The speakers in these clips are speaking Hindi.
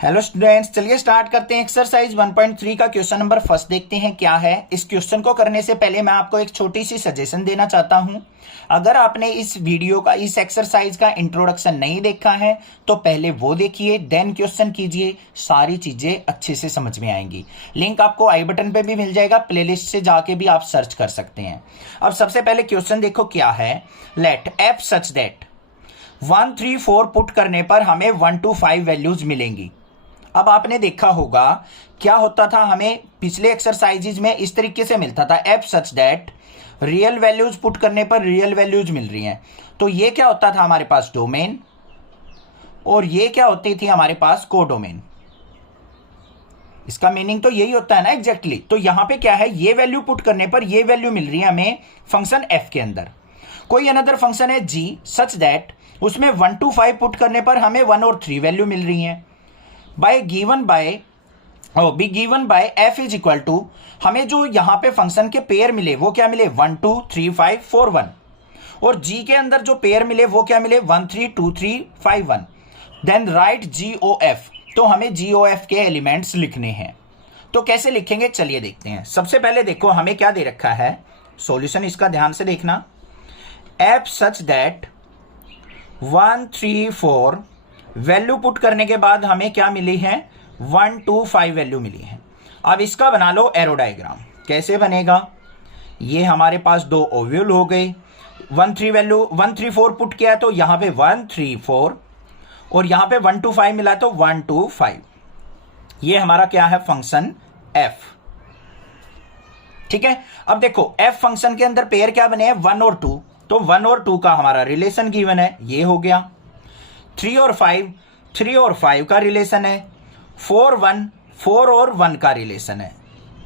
हेलो स्टूडेंट्स, चलिए स्टार्ट करते हैं। एक्सरसाइज 1.3 का क्वेश्चन नंबर फर्स्ट देखते हैं क्या है। इस क्वेश्चन को करने से पहले मैं आपको एक छोटी सी सजेशन देना चाहता हूं। अगर आपने इस वीडियो का, इस एक्सरसाइज का इंट्रोडक्शन नहीं देखा है तो पहले वो देखिए, देन क्वेश्चन कीजिए। सारी चीजें अच्छे से समझ में आएंगी। लिंक आपको आई बटन पे भी मिल जाएगा, प्लेलिस्ट से जाके भी आप सर्च कर सकते हैं। अब सबसे पहले क्वेश्चन देखो क्या है। Let F such that 1 3 4 put करने पर हमें 1 to 5 वैल्यूज मिलेंगी। अब आपने देखा होगा क्या होता था, हमें पिछले एक्सरसाइजेज में इस तरीके से मिलता था F such that real values put करने पर रियल वैल्यूज मिल रही हैं। तो ये क्या होता था हमारे पास डोमेन, और ये क्या होती थी हमारे पास कोडोमेन। इसका मीनिंग तो यही होता है ना एग्जैक्टली। तो यहां पे क्या है, ये वैल्यू पुट करने पर ये वैल्यू मिल रही है हमें फंक्शन एफ के अंदर। कोई अनदर फंक्शन है जी सच दैट, उसमें 1 to 5 पुट करने पर हमें 1 और 3 वैल्यू मिल रही है। Be given by F is equal to, हमें जो यहां पे फंक्शन के पेयर मिले वो क्या मिले 1 2 3 5 4 1, और जी के अंदर जो पेयर मिले वो क्या मिले 1 3 2 3 5 1। देन राइट जी ओ एफ, तो हमें जी ओ एफ के एलिमेंट्स लिखने हैं। तो कैसे लिखेंगे चलिए देखते हैं। सबसे पहले देखो हमें क्या दे रखा है, सॉल्यूशन इसका ध्यान से देखना। F such that 1 3 4 value put करने के बाद हमें क्या मिली है 1 2 5 वैल्यू मिली है। अब इसका बना लो एरो डायग्राम। कैसे बनेगा, ये हमारे पास दो ओव्यूल हो गए। 1 3 4 पुट किया तो यहां पे 1 3 4, और यहां पे 1 2 5 मिला तो 1 2 5। ये हमारा क्या है फंक्शन एफ। ठीक है। अब देखो एफ फंक्शन के अंदर पेयर क्या बने हैं 1 और 2, तो 1 और 2 का हमारा रिलेशन गिवन है, ये हो गया। 3 और 5 का रिलेशन है। 4 और 1 का रिलेशन है।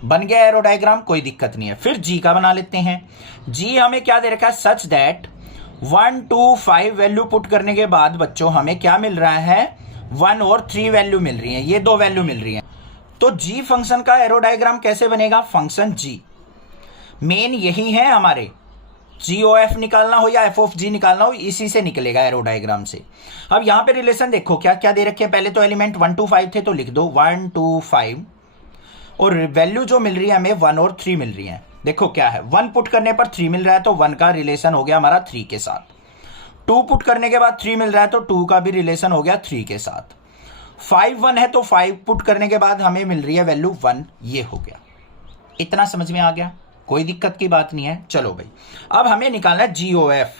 बन गया एरो डायग्राम, कोई दिक्कत नहीं है। फिर जी का बना लेते हैं। जी हमें क्या दे रखा है सच दैट 1 2 5 वैल्यू पुट करने के बाद बच्चों हमें क्या मिल रहा है 1 और 3 वैल्यू मिल रही है, ये दो वैल्यू मिल रही है। तो जी फंक्शन का एरो डायग्राम कैसे बनेगा, फंक्शन जी मेन यही है हमारे। जी ओ एफ निकालना हो या एफ ऑफ जी निकालना हो, इसी से निकलेगा एरो डायग्राम से। अब यहां पे रिलेशन देखो क्या क्या दे रखे हैं। पहले तो एलिमेंट 1 2 5 थे तो लिख दो 1 2 5, और वैल्यू जो मिल रही है हमें 1 और 3 मिल रही है। देखो क्या है 1 पुट करने पर 3 मिल रहा है तो 1 का रिलेशन हो गया हमारा 3 के साथ। 2 पुट करने के बाद 3 मिल रहा है तो 2 का भी रिलेशन हो गया 3 के साथ। 5 1 है तो 5 पुट करने के बाद हमें मिल रही है वैल्यू 1, ये हो गया। इतना समझ में आ गया, कोई दिक्कत की बात नहीं है। चलो भाई, अब हमें निकालना है जीओएफ।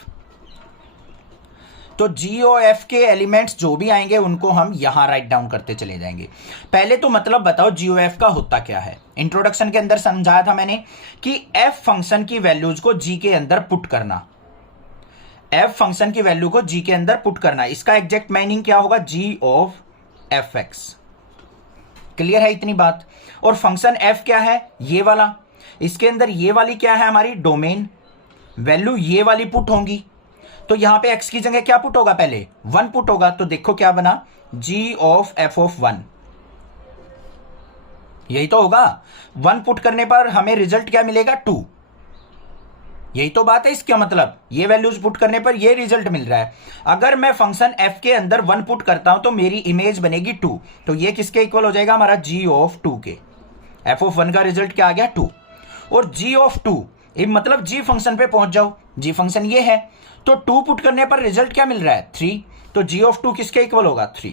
तो जीओएफ के एलिमेंट्स जो भी आएंगे उनको हम यहां राइट डाउन करते चले जाएंगे। पहले तो मतलब बताओ जीओएफ का होता क्या है। इंट्रोडक्शन के अंदर समझाया था मैंने कि एफ फंक्शन की वैल्यूज को जी के अंदर पुट करना। एफ फंक्शन की वैल्यू को जी के अंदर पुट करना, इसका एग्जैक्ट मीनिंग क्या होगा, जी ऑफ एफ एक्स। क्लियर है इतनी बात। और फंक्शन एफ क्या है, ये वाला। इसके अंदर ये वाली क्या है हमारी डोमेन, वैल्यू ये वाली पुट होंगी। तो यहां पे x की जगह क्या पुट होगा, पहले 1 पुट होगा। तो देखो क्या बना, g ऑफ f ऑफ 1, यही तो होगा। 1 पुट करने पर हमें रिजल्ट क्या मिलेगा 2, यही तो बात है। इसका मतलब ये वैल्यूज पुट करने पर ये रिजल्ट मिल रहा है। अगर मैं फंक्शन f के अंदर 1 पुट करता हूं तो मेरी इमेज बनेगी 2, तो ये किसके इक्वल हो जाएगा हमारा g ऑफ 2 के। f ऑफ 1 का रिजल्ट क्या आ गया 2, और g ऑफ 2 मतलब g फंक्शन पे पहुंच जाओ। g फंक्शन ये है, तो 2 पुट करने पर रिजल्ट क्या मिल रहा है 3, तो g ऑफ 2 किसके इक्वल होगा 3।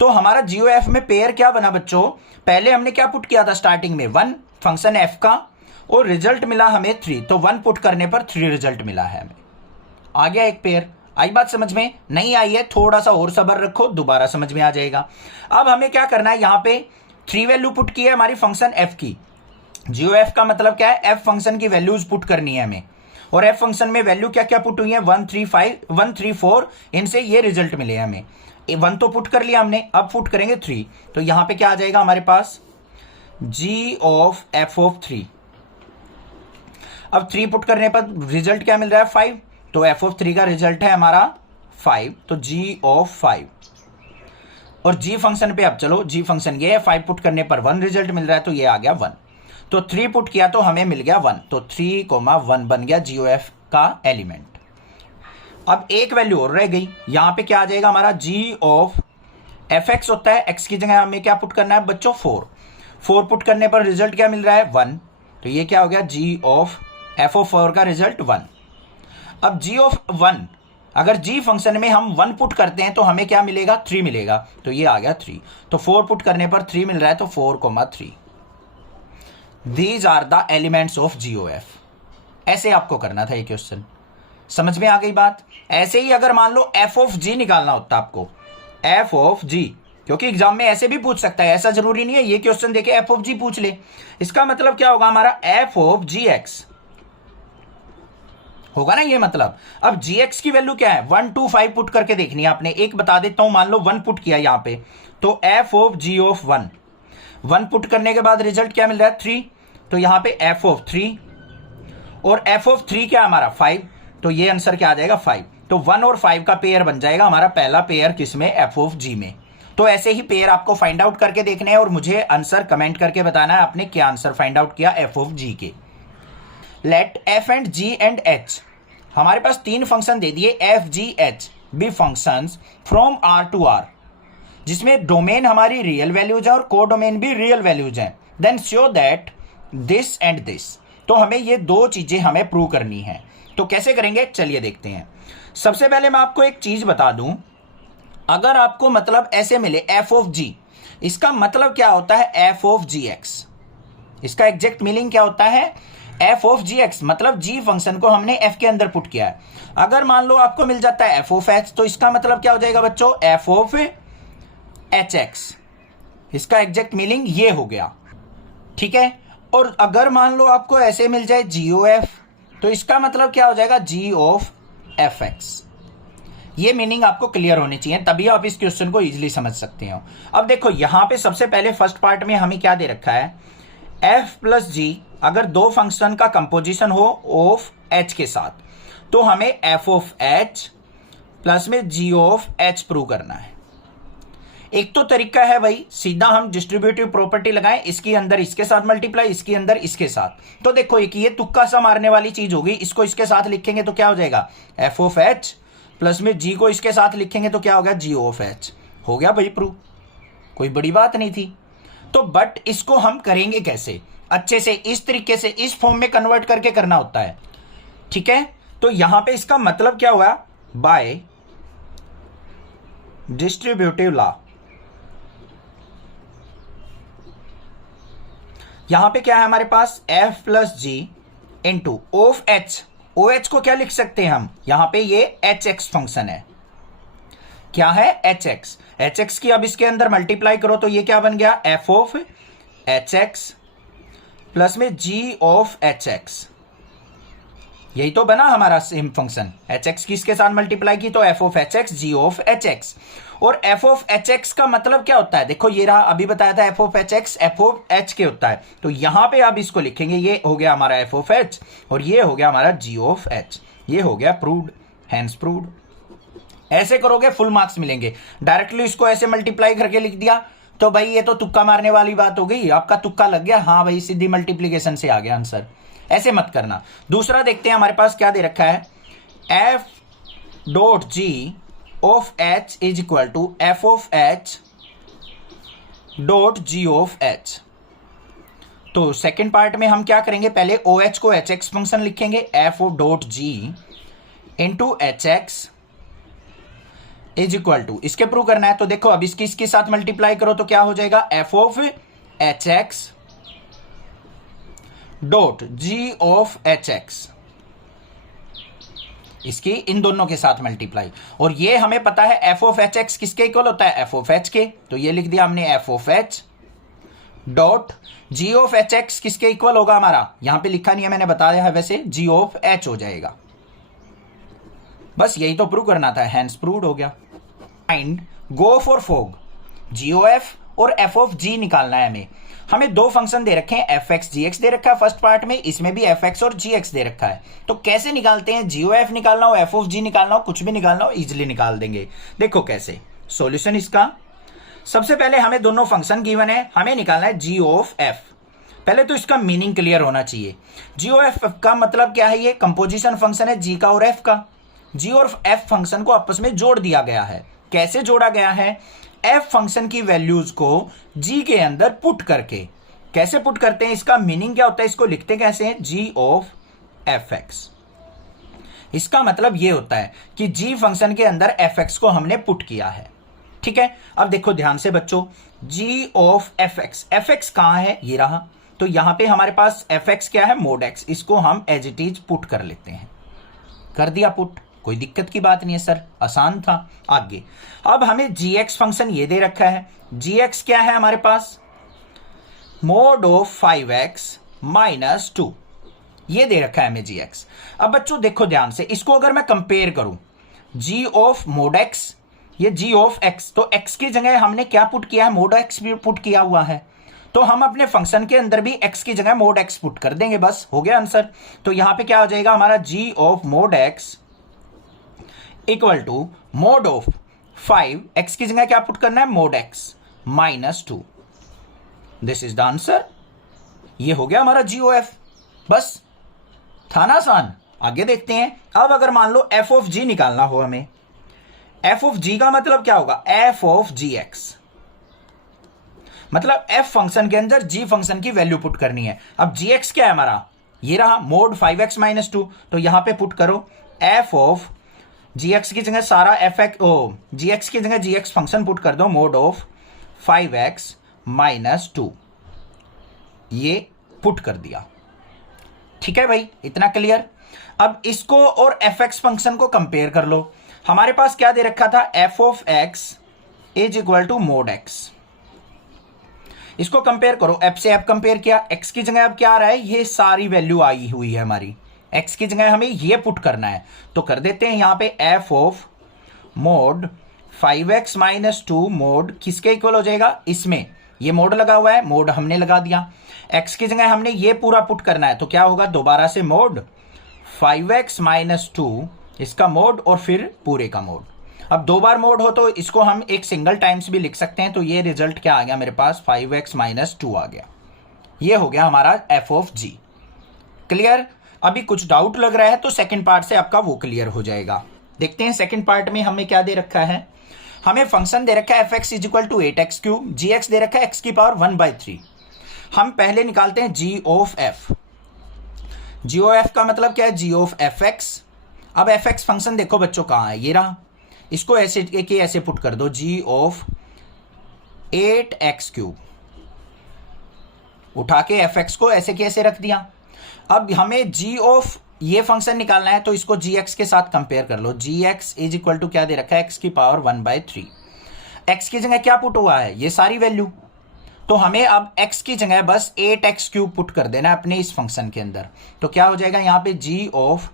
तो हमारा GOF में पेयर क्या बना बच्चों, पहले हमने क्या पुट किया था स्टार्टिंग में 1 फंक्शन f का, और रिजल्ट मिला हमें 3, तो 1 पुट करने पर 3 रिजल्ट मिला है हमें। आ गया एक पेयर। आई बात समझ में, नहीं आई है थोड़ा सा और सब्र रखो, दोबारा समझ में आ जाएगा। अब हमें क्या करना है, यहां पे 3 वैल्यू पुट की है हमारी फंक्शन f की। जीओएफ का मतलब क्या है, एफ फंक्शन की वैल्यूज पुट करनी है हमें, और एफ फंक्शन में वैल्यू क्या क्या पुट हुई है 1 3 4, इनसे ये रिजल्ट मिले हमें। 1 तो पुट कर लिया हमने, अब पुट करेंगे 3, तो यहां पे क्या आ जाएगा हमारे पास जी ऑफ एफ ऑफ 3। अब 3 पुट करने पर रिजल्ट क्या मिल रहा है 5, तो एफ ऑफ 3 का रिजल्ट है हमारा 5, तो जी ऑफ 5। और जी फंक्शन पे अब चलो, जी फंक्शन ये है, 5 पुट करने पर 1 रिजल्ट मिल रहा है तो ये आ गया 1, तो 3 पुट किया तो हमें मिल गया 1, तो 3,1 बन गया जीओएफ का एलिमेंट। अब एक वैल्यू और रह गई, यहां पे क्या आ जाएगा हमारा जी ऑफ एफ एक्स होता है, एक्स की जगह हमें क्या पुट करना है बच्चों 4 पुट करने पर रिजल्ट क्या मिल रहा है 1, तो ये क्या हो गया जी ऑफ एफ ऑफ 4 का रिजल्ट 1। अब जी ऑफ 1, अगर जी फंक्शन में हम 1 पुट करते हैं तो हमें क्या मिलेगा 3 मिलेगा, तो ये आ गया 3। तो 4 पुट करने पर 3 मिल रहा है, तो 4,3। These are the elements of G O F. ऐसे आपको करना था ये क्वेश्चन, समझ में आ गई बात। ऐसे ही अगर मान लो एफ ऑफ जी निकालना होता आपको, एफ ऑफ जी, क्योंकि एग्जाम में ऐसे भी पूछ सकता है, ऐसा जरूरी नहीं है ये क्वेश्चन देके एफ ऑफ जी पूछ ले। इसका मतलब क्या होगा हमारा एफ ऑफ जी एक्स होगा ना, ये मतलब। अब जी एक्स की वैल्यू क्या है 1 2 5 पुट करके देखनी है आपने। एक बता देता हूं, मान लो 1 पुट किया यहां पे, तो F of G of 1 put करने के बाद रिजल्ट क्या मिल रहा है 3, तो यहां पे एफ ऑफ 3, और एफ ऑफ 3 क्या है हमारा 5, तो ये आंसर क्या आ जाएगा 5। तो 1 और 5 का पेयर बन जाएगा हमारा पहला पेयर किसमें एफ ऑफ जी में। तो ऐसे ही पेयर आपको फाइंड आउट करके देखने हैं और मुझे आंसर कमेंट करके बताना है आपने क्या आंसर फाइंड आउट किया एफ ऑफ जी के। Let F and G and H, हमारे पास 3 फंक्शन दे दिए F G H be functions from R to R, जिसमें डोमेन हमारी रियल वैल्यूज है और को डोमेन भी रियल वैल्यूज हैं। Then show that this and this, तो हमें ये 2 चीजें हमें प्रूव करनी है। तो कैसे करेंगे चलिए देखते हैं। सबसे पहले मैं आपको एक चीज बता दूं, अगर आपको मतलब ऐसे मिले एफ ऑफ जी, इसका मतलब क्या होता है एफ ऑफ जी एक्स, इसका एग्जैक्ट मीनिंग क्या होता है एफ ऑफ जी एक्स, मतलब जी फंक्शन को हमने एफ के अंदर पुट किया है। अगर मान लो आपको मिल जाता है एफ ऑफ एच, तो इसका मतलब क्या हो जाएगा बच्चों एफ ऑफ एच एक्स, इसका एग्जैक्ट मीनिंग ये हो गया, ठीक है। और अगर मान लो आपको ऐसे मिल जाए जी ओ एफ, तो इसका मतलब क्या हो जाएगा जी ऑफ एफ एक्स। ये मीनिंग आपको क्लियर होनी चाहिए, तभी आप इस क्वेश्चन को इजीली समझ सकते हो। अब देखो यहां पे सबसे पहले फर्स्ट पार्ट में हमें क्या दे रखा है, एफ प्लस जी, अगर 2 फंक्शन का कंपोजिशन हो ऑफ एच के साथ, तो हमें एफ ऑफ एच प्लस में जी ऑफ एच प्रूव करना है। एक तो तरीका है भाई सीधा हम डिस्ट्रीब्यूटिव प्रॉपर्टी लगाएं, इसके अंदर इसके साथ मल्टीप्लाई, इसके अंदर इसके साथ। तो देखो एक ये तुक्का सा मारने वाली चीज होगी, इसको इसके साथ लिखेंगे तो क्या हो जाएगा एफ ऑफ एच, प्लस में जी को इसके साथ लिखेंगे तो क्या होगा जी ऑफ एच। हो गया भाई प्रूव, कोई बड़ी बात नहीं थी। तो बट इसको हम करेंगे कैसे, अच्छे से इस तरीके से इस फॉर्म में कन्वर्ट करके करना होता है, ठीक है। तो यहां पे इसका मतलब क्या हुआ, बाय डिस्ट्रीब्यूटिव लॉ। यहां पे क्या है हमारे पास F plus G into of H, O H को क्या लिख सकते हैं हम, यहां पे ये एच एक्स फंक्शन है, क्या है एच एक्स। एच एक्स की अब इसके अंदर मल्टीप्लाई करो तो ये क्या बन गया F of H x plus में जी ऑफ एच एक्स, यही तो बना हमारा सेम फंक्शन। एच एक्स की इसके साथ मल्टीप्लाई की तो F of H X G of H X. और एफ ऑफ एच एक्स का मतलब क्या होता है, देखो ये रहा, अभी बताया था F of H x F of H के होता है, तो यहां पे आप इसको लिखेंगे, ये हो गया हमारा एफ ऑफ एच और ये हो गया हमारा जी ऑफ एच, ये हो गया प्रूव्ड, हैंस प्रूव्ड। ऐसे करोगे फुल मार्क्स मिलेंगे। डायरेक्टली इसको ऐसे मल्टीप्लाई करके लिख दिया तो भाई ये तो तुक्का मारने वाली बात हो गई, आपका तुक्का लग गया, हाँ भाई सीधी मल्टीप्लीकेशन से आ गया आंसर, ऐसे मत करना। दूसरा देखते हैं हमारे पास क्या दे रखा है, F dot G of H is equal to F of H dot G of H. तो सेकेंड पार्ट में हम क्या करेंगे, पहले ओ एच को एच एक्स फंक्शन लिखेंगे, F dot G into H X is equal to, इसके प्रूव करना है तो देखो अब इसके साथ मल्टीप्लाई करो तो क्या हो जाएगा F of H x dot G of H x, इसकी इन दोनों के साथ मल्टीप्लाई। और ये हमें पता है एफ ऑफ एच एक्स किसके इक्वल होता है एफ ऑफ एच के, तो ये लिख दिया हमने F of H dot G of H x किसके इक्वल होगा हमारा, यहां पे लिखा नहीं है मैंने बताया है वैसे, जी ऑफ एच हो जाएगा। बस यही तो प्रूव करना था, हैंस प्रूव्ड हो गया। Find go for fog, G O F और एफ ऑफ जी निकालना है हमें 2 फंक्शन दे रखे हैं, एफ एक्स जी एक्स दे रखा है फर्स्ट पार्ट में, इसमें भी एफ एक्स और जी एक्स दे रखा है। तो कैसे निकालते हैं, जी ओ एफ निकालना हो एफ ऑफ जी निकालना हो, कुछ भी निकालना हो इजिली निकाल देंगे। देखो कैसे सॉल्यूशन इसका, सबसे पहले हमें दोनों फंक्शन गिवन है, हमें निकालना है जी ऑफ एफ। पहले तो इसका मीनिंग क्लियर होना चाहिए, जी ओ एफ का मतलब क्या है, ये कंपोजिशन फंक्शन है जी का और एफ का। जी और एफ फंक्शन को आपस में जोड़ दिया गया है, कैसे जोड़ा गया है, एफ फंक्शन की वैल्यूज को जी के अंदर पुट करके। कैसे पुट करते हैं, इसका मीनिंग क्या होता है, इसको लिखते कैसे हैं, जी ऑफ एफ एक्स। इसका मतलब यह होता है कि जी फंक्शन के अंदर एफ एक्स को हमने पुट किया है। ठीक है, अब देखो ध्यान से बच्चों, जी ऑफ एफ एक्स कहां है, ये रहा। तो यहां पे हमारे पास एफ एक्स क्या है, मोड एक्स, इसको हम एज इट इज पुट कर लेते हैं। कर दिया पुट, कोई दिक्कत की बात नहीं है सर, आसान था। आगे अब हमें जी एक्स फंक्शन ये दे रखा है, जी एक्स क्या है हमारे पास, मोड ऑफ 5x माइनस 2, ये दे रखा है हमें जी एक्स। अब बच्चों देखो ध्यान से, इसको अगर मैं कंपेयर करूं, जी ऑफ मोड एक्स, ये जी ऑफ एक्स, तो एक्स की जगह हमने क्या पुट किया है, मोड एक्स भी पुट किया हुआ है। तो हम अपने फंक्शन के अंदर भी एक्स की जगह मोड एक्स पुट कर देंगे, बस हो गया आंसर। तो यहां पे क्या हो जाएगा हमारा, जी of mod X equal to mod of 5, X की जगह क्या पुट करना है, mod X minus 2। This is the answer. ये हो गया हमारा जी ओ एफ, बस था ना आसान। आगे देखते हैं। अब अगर मान लो एफ ऑफ जी निकालना हो हमें, एफ ऑफ जी का मतलब क्या होगा, एफ ऑफ जी एक्स, मतलब एफ फंक्शन के अंदर जी फंक्शन की वैल्यू पुट करनी है। अब जी एक्स क्या है हमारा, ये रहा मोड 5x माइनस 2, तो यहां पे पुट करो एफ ऑफ जी एक्स की जगह सारा एफ एक्स, ओ जी एक्स की जगह जी एक्स फंक्शन पुट कर दो, मोड ऑफ 5x माइनस 2, ये पुट कर दिया। ठीक है भाई, इतना क्लियर। अब इसको और एफ एक्स फंक्शन को कंपेयर कर लो। हमारे पास क्या दे रखा था, F of X is equal to mod X. इसको कंपेयर करो, एफ से एफ कंपेयर किया, एक्स की जगह अब क्या आ रहा है, ये सारी वैल्यू आई हुई है हमारी, एक्स की जगह हमें ये पुट करना है। तो कर देते हैं यहां पे F of mode 5x minus 2 mode किसके इक्वल हो जाएगा, इसमें ये मोड लगा हुआ है, मोड हमने लगा दिया। एक्स की जगह हमने ये पूरा पुट करना है, तो क्या होगा, दोबारा से मोड 5x माइनस 2 इसका मोड और फिर पूरे का मोड। अब दो बार मोड हो तो इसको हम एक सिंगल टाइम्स भी लिख सकते हैं। तो ये रिजल्ट क्या आ गया मेरे पास, 5x माइनस 2 आ गया। ये हो गया हमारा एफ ऑफ जी। क्लियर। अभी कुछ डाउट लग रहा है तो सेकंड पार्ट से आपका वो क्लियर हो जाएगा। देखते हैं सेकंड पार्ट में हमें क्या दे रखा है। हमें फंक्शन दे रखा है F X is equal to 8x cube, G X दे रखा है एक्स की पावर 1/3। हम पहले निकालते हैं G of F. G of F का मतलब क्या है, जी ऑफ एफ एक्स। अब एफ एक्स फंक्शन देखो बच्चों कहां है, ये रहा। इसको ऐसे के ऐसे पुट कर दो, जी ऑफ 8x क्यूब, उठा के एफ एक्स को ऐसे के ऐसे रख दिया। अब हमें जी ऑफ ये फंक्शन निकालना है, तो इसको जी एक्स के साथ कंपेयर कर लो। जी एक्स इज इक्वल टू क्या दे रखा है, एक्स की पावर 1/3। एक्स की जगह क्या पुट हुआ है, ये सारी वैल्यू। तो हमें अब एक्स की जगह बस 8x क्यूब पुट कर देना है अपने इस फंक्शन के अंदर। तो क्या हो जाएगा यहां पे, G of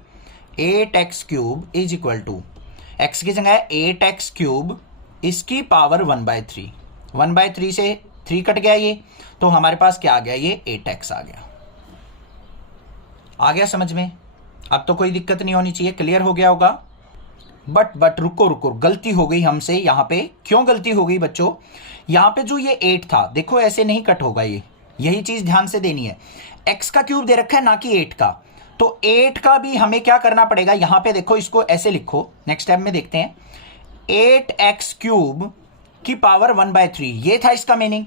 8x cube is equal to X की जगह 8x क्यूब इसकी पावर 1/3। 1/3 से 3 कट गया ये, तो हमारे पास क्या आ गया, ये 8x आ गया। आ गया समझ में। अब तो कोई दिक्कत नहीं होनी चाहिए, क्लियर हो गया होगा। बट रुको, गलती हो गई हमसे यहां पे। क्यों गलती हो गई बच्चों, यहां पे जो ये 8 था, देखो ऐसे नहीं कट होगा ये, यही चीज ध्यान से देनी है। x का क्यूब दे रखा है ना कि 8 का, तो 8 का भी हमें क्या करना पड़ेगा, यहां पे देखो इसको ऐसे लिखो। नेक्स्ट स्टेप में देखते हैं, 8x क्यूब की पावर 1/3, ये था इसका मीनिंग।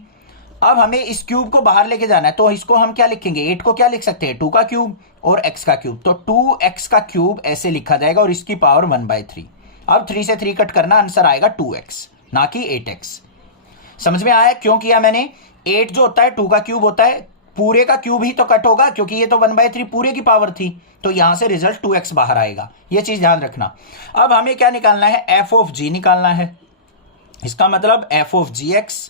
अब हमें इस क्यूब को बाहर लेके जाना है, तो इसको हम क्या लिखेंगे, 8 को क्या लिख सकते हैं, 2 का क्यूब और x का क्यूब। तो 2x का क्यूब ऐसे लिखा जाएगा और इसकी पावर 1/3। अब 3 से 3 कट करना, आंसर आएगा 2x ना कि 8x। समझ में आया क्यों किया मैंने। 8 जो होता है 2 का क्यूब होता है, पूरे का क्यूब ही तो कट होगा, क्योंकि ये तो 1/3 पूरे की पावर थी, तो यहां से रिजल्ट 2x बाहर आएगा। ये चीज ध्यान रखना। अब हमें क्या निकालना है, एफ ऑफ जी निकालना है। इसका मतलब एफ ऑफ जी एक्स,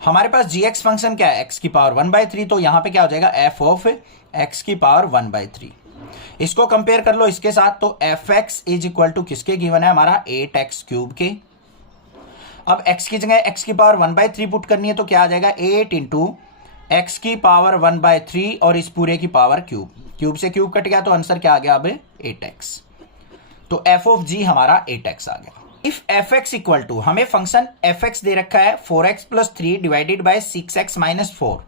हमारे पास जी एक्स फंक्शन क्या है, एक्स की पावर 1/3, तो यहां पे क्या हो जाएगा, एफ ऑफ एक्स की पावर 1/3। इसको कंपेयर कर लो इसके साथ, तो F X is equal to किसके गिवन है, हमारा 8x क्यूब के। अब x की जगह x की पावर 1/3 पुट करनी है, तो क्या आ जाएगा, 8 इंटू x की पावर 1/3 और इस पूरे की पावर क्यूब। क्यूब से क्यूब कट गया, तो आंसर क्या आ गया अब 8x। तो f ऑफ g हमारा 8x आ गया। If F X equal to, हमें फंक्शन एफ एक्स दे रखा है 4x + 3 डिवाइडेड बाय 6x - 4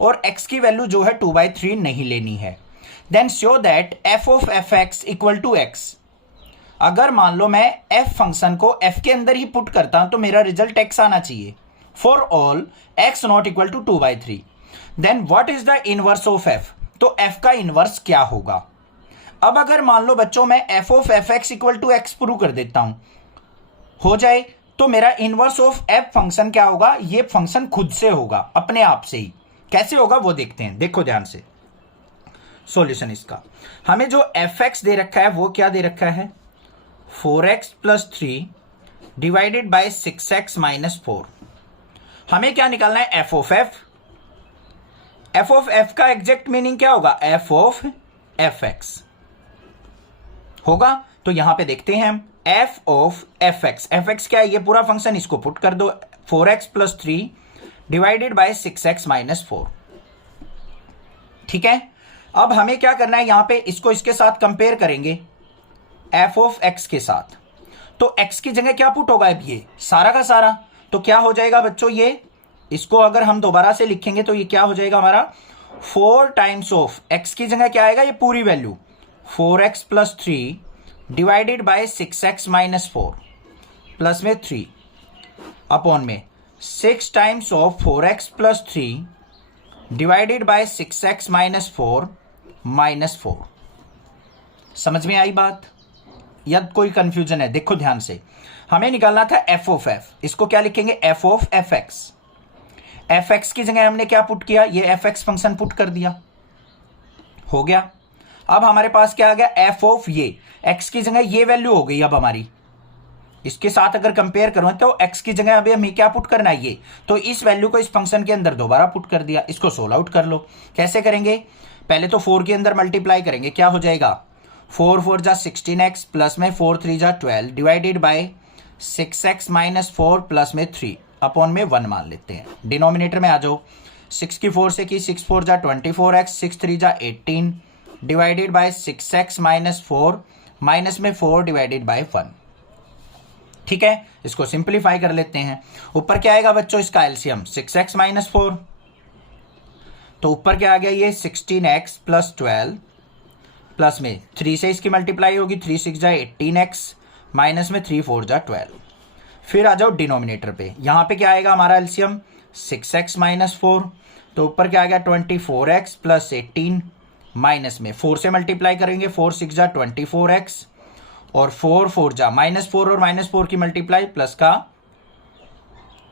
और x की वैल्यू जो है 2/3 नहीं लेनी है, then show that f of F X equal to x। अगर मान लो मैं f फंक्शन को f के अंदर ही पुट करता हूं तो मेरा रिजल्ट x आना चाहिए for all x not equal to 2/3। Then what is the inverse of f? तो f का इनवर्स क्या होगा? अब अगर मान लो बच्चों मैं f of fx equal to x prove कर देता हूं, हो जाए, तो मेरा इनवर्स ऑफ f फंक्शन क्या होगा? ये फंक्शन खुद से होगा, अपने आप से ही। कैसे होगा वो देखते हैं, देखो ध्यान से सॉल्यूशन इसका। हमें जो fx दे रखा है वो क्या दे रखा है? 4x plus 3 divided bye 6x minus 4। हमें क्या निकालना है? f of f। f of f का एग्जैक्ट मीनिंग क्या होगा? f ऑफ fx होगा। तो यहां पे देखते हैं हम f ऑफ fx। fx क्या है? ये पूरा फंक्शन, इसको पुट कर दो 4x plus 3 divided bye 6x minus 4। ठीक है, अब हमें क्या करना है? यहां पे इसको इसके साथ कंपेयर करेंगे f ऑफ x के साथ। तो x की जगह क्या पुट होगा? अब ये सारा का सारा, तो क्या हो जाएगा बच्चों? ये इसको अगर हम दोबारा से लिखेंगे तो ये क्या हो जाएगा हमारा? 4 टाइम्स ऑफ x की जगह क्या आएगा? ये पूरी value 4x plus 3 divided bye 6x minus 4 plus में 3 अपॉन में 6 times of 4x plus 3 divided bye 6x minus 4 minus 4। समझ में आई बात या कोई कंफ्यूजन है? देखो ध्यान से, हमें निकालना था f ऑफ f। इसको क्या लिखेंगे? f of fx। fx की जगह हमने क्या पुट किया? ये fx फंक्शन पुट कर दिया, हो गया। अब हमारे पास क्या आ गया? f ऑफ ये x की जगह ये वैल्यू हो गई। अब हमारी इसके साथ अगर कंपेयर करूं तो x की जगह अभी हमें क्या पुट करना है? ये, तो इस वैल्यू को इस फंक्शन के अंदर दोबारा पुट कर दिया। इसको सोल्व आउट कर लो। कैसे करेंगे? पहले तो 4 के अंदर मल्टीप्लाई करेंगे, क्या हो जाएगा? 4 4 जा 16x प्लस में 4 3 जा 12 divided by 6x minus 4 plus में 3 अपॉन में 1 मान लेते हैं। डिनोमिनेटर में आ जाओ। 6 की 4 से की 6 4 जा 24x 6 3 जा 18 divided by 6x minus 4 minus में 4 डिवाइडेड बाय 1। ठीक है, इसको सिंप्लीफाई कर लेते हैं। ऊपर क्या आएगा बच्चों? इसका एलसीएम 6x माइनस 4, तो ऊपर क्या आ गया? ये 16x प्लस 12 प्लस में 3 से इसकी मल्टीप्लाई होगी, 3 6 जा 18x माइनस में 3 4 जा 12। फिर आ जाओ डिनोमिनेटर पे। यहां पे क्या आएगा हमारा एलसीएम? 6x माइनस 4, तो ऊपर क्या आ गया? 24x प्लस 18 माइनस में 4 से मल्टीप्लाई करेंगे, 4 6 जा 24x और 4 4 जा माइनस 4 और माइनस 4 की मल्टीप्लाई प्लस का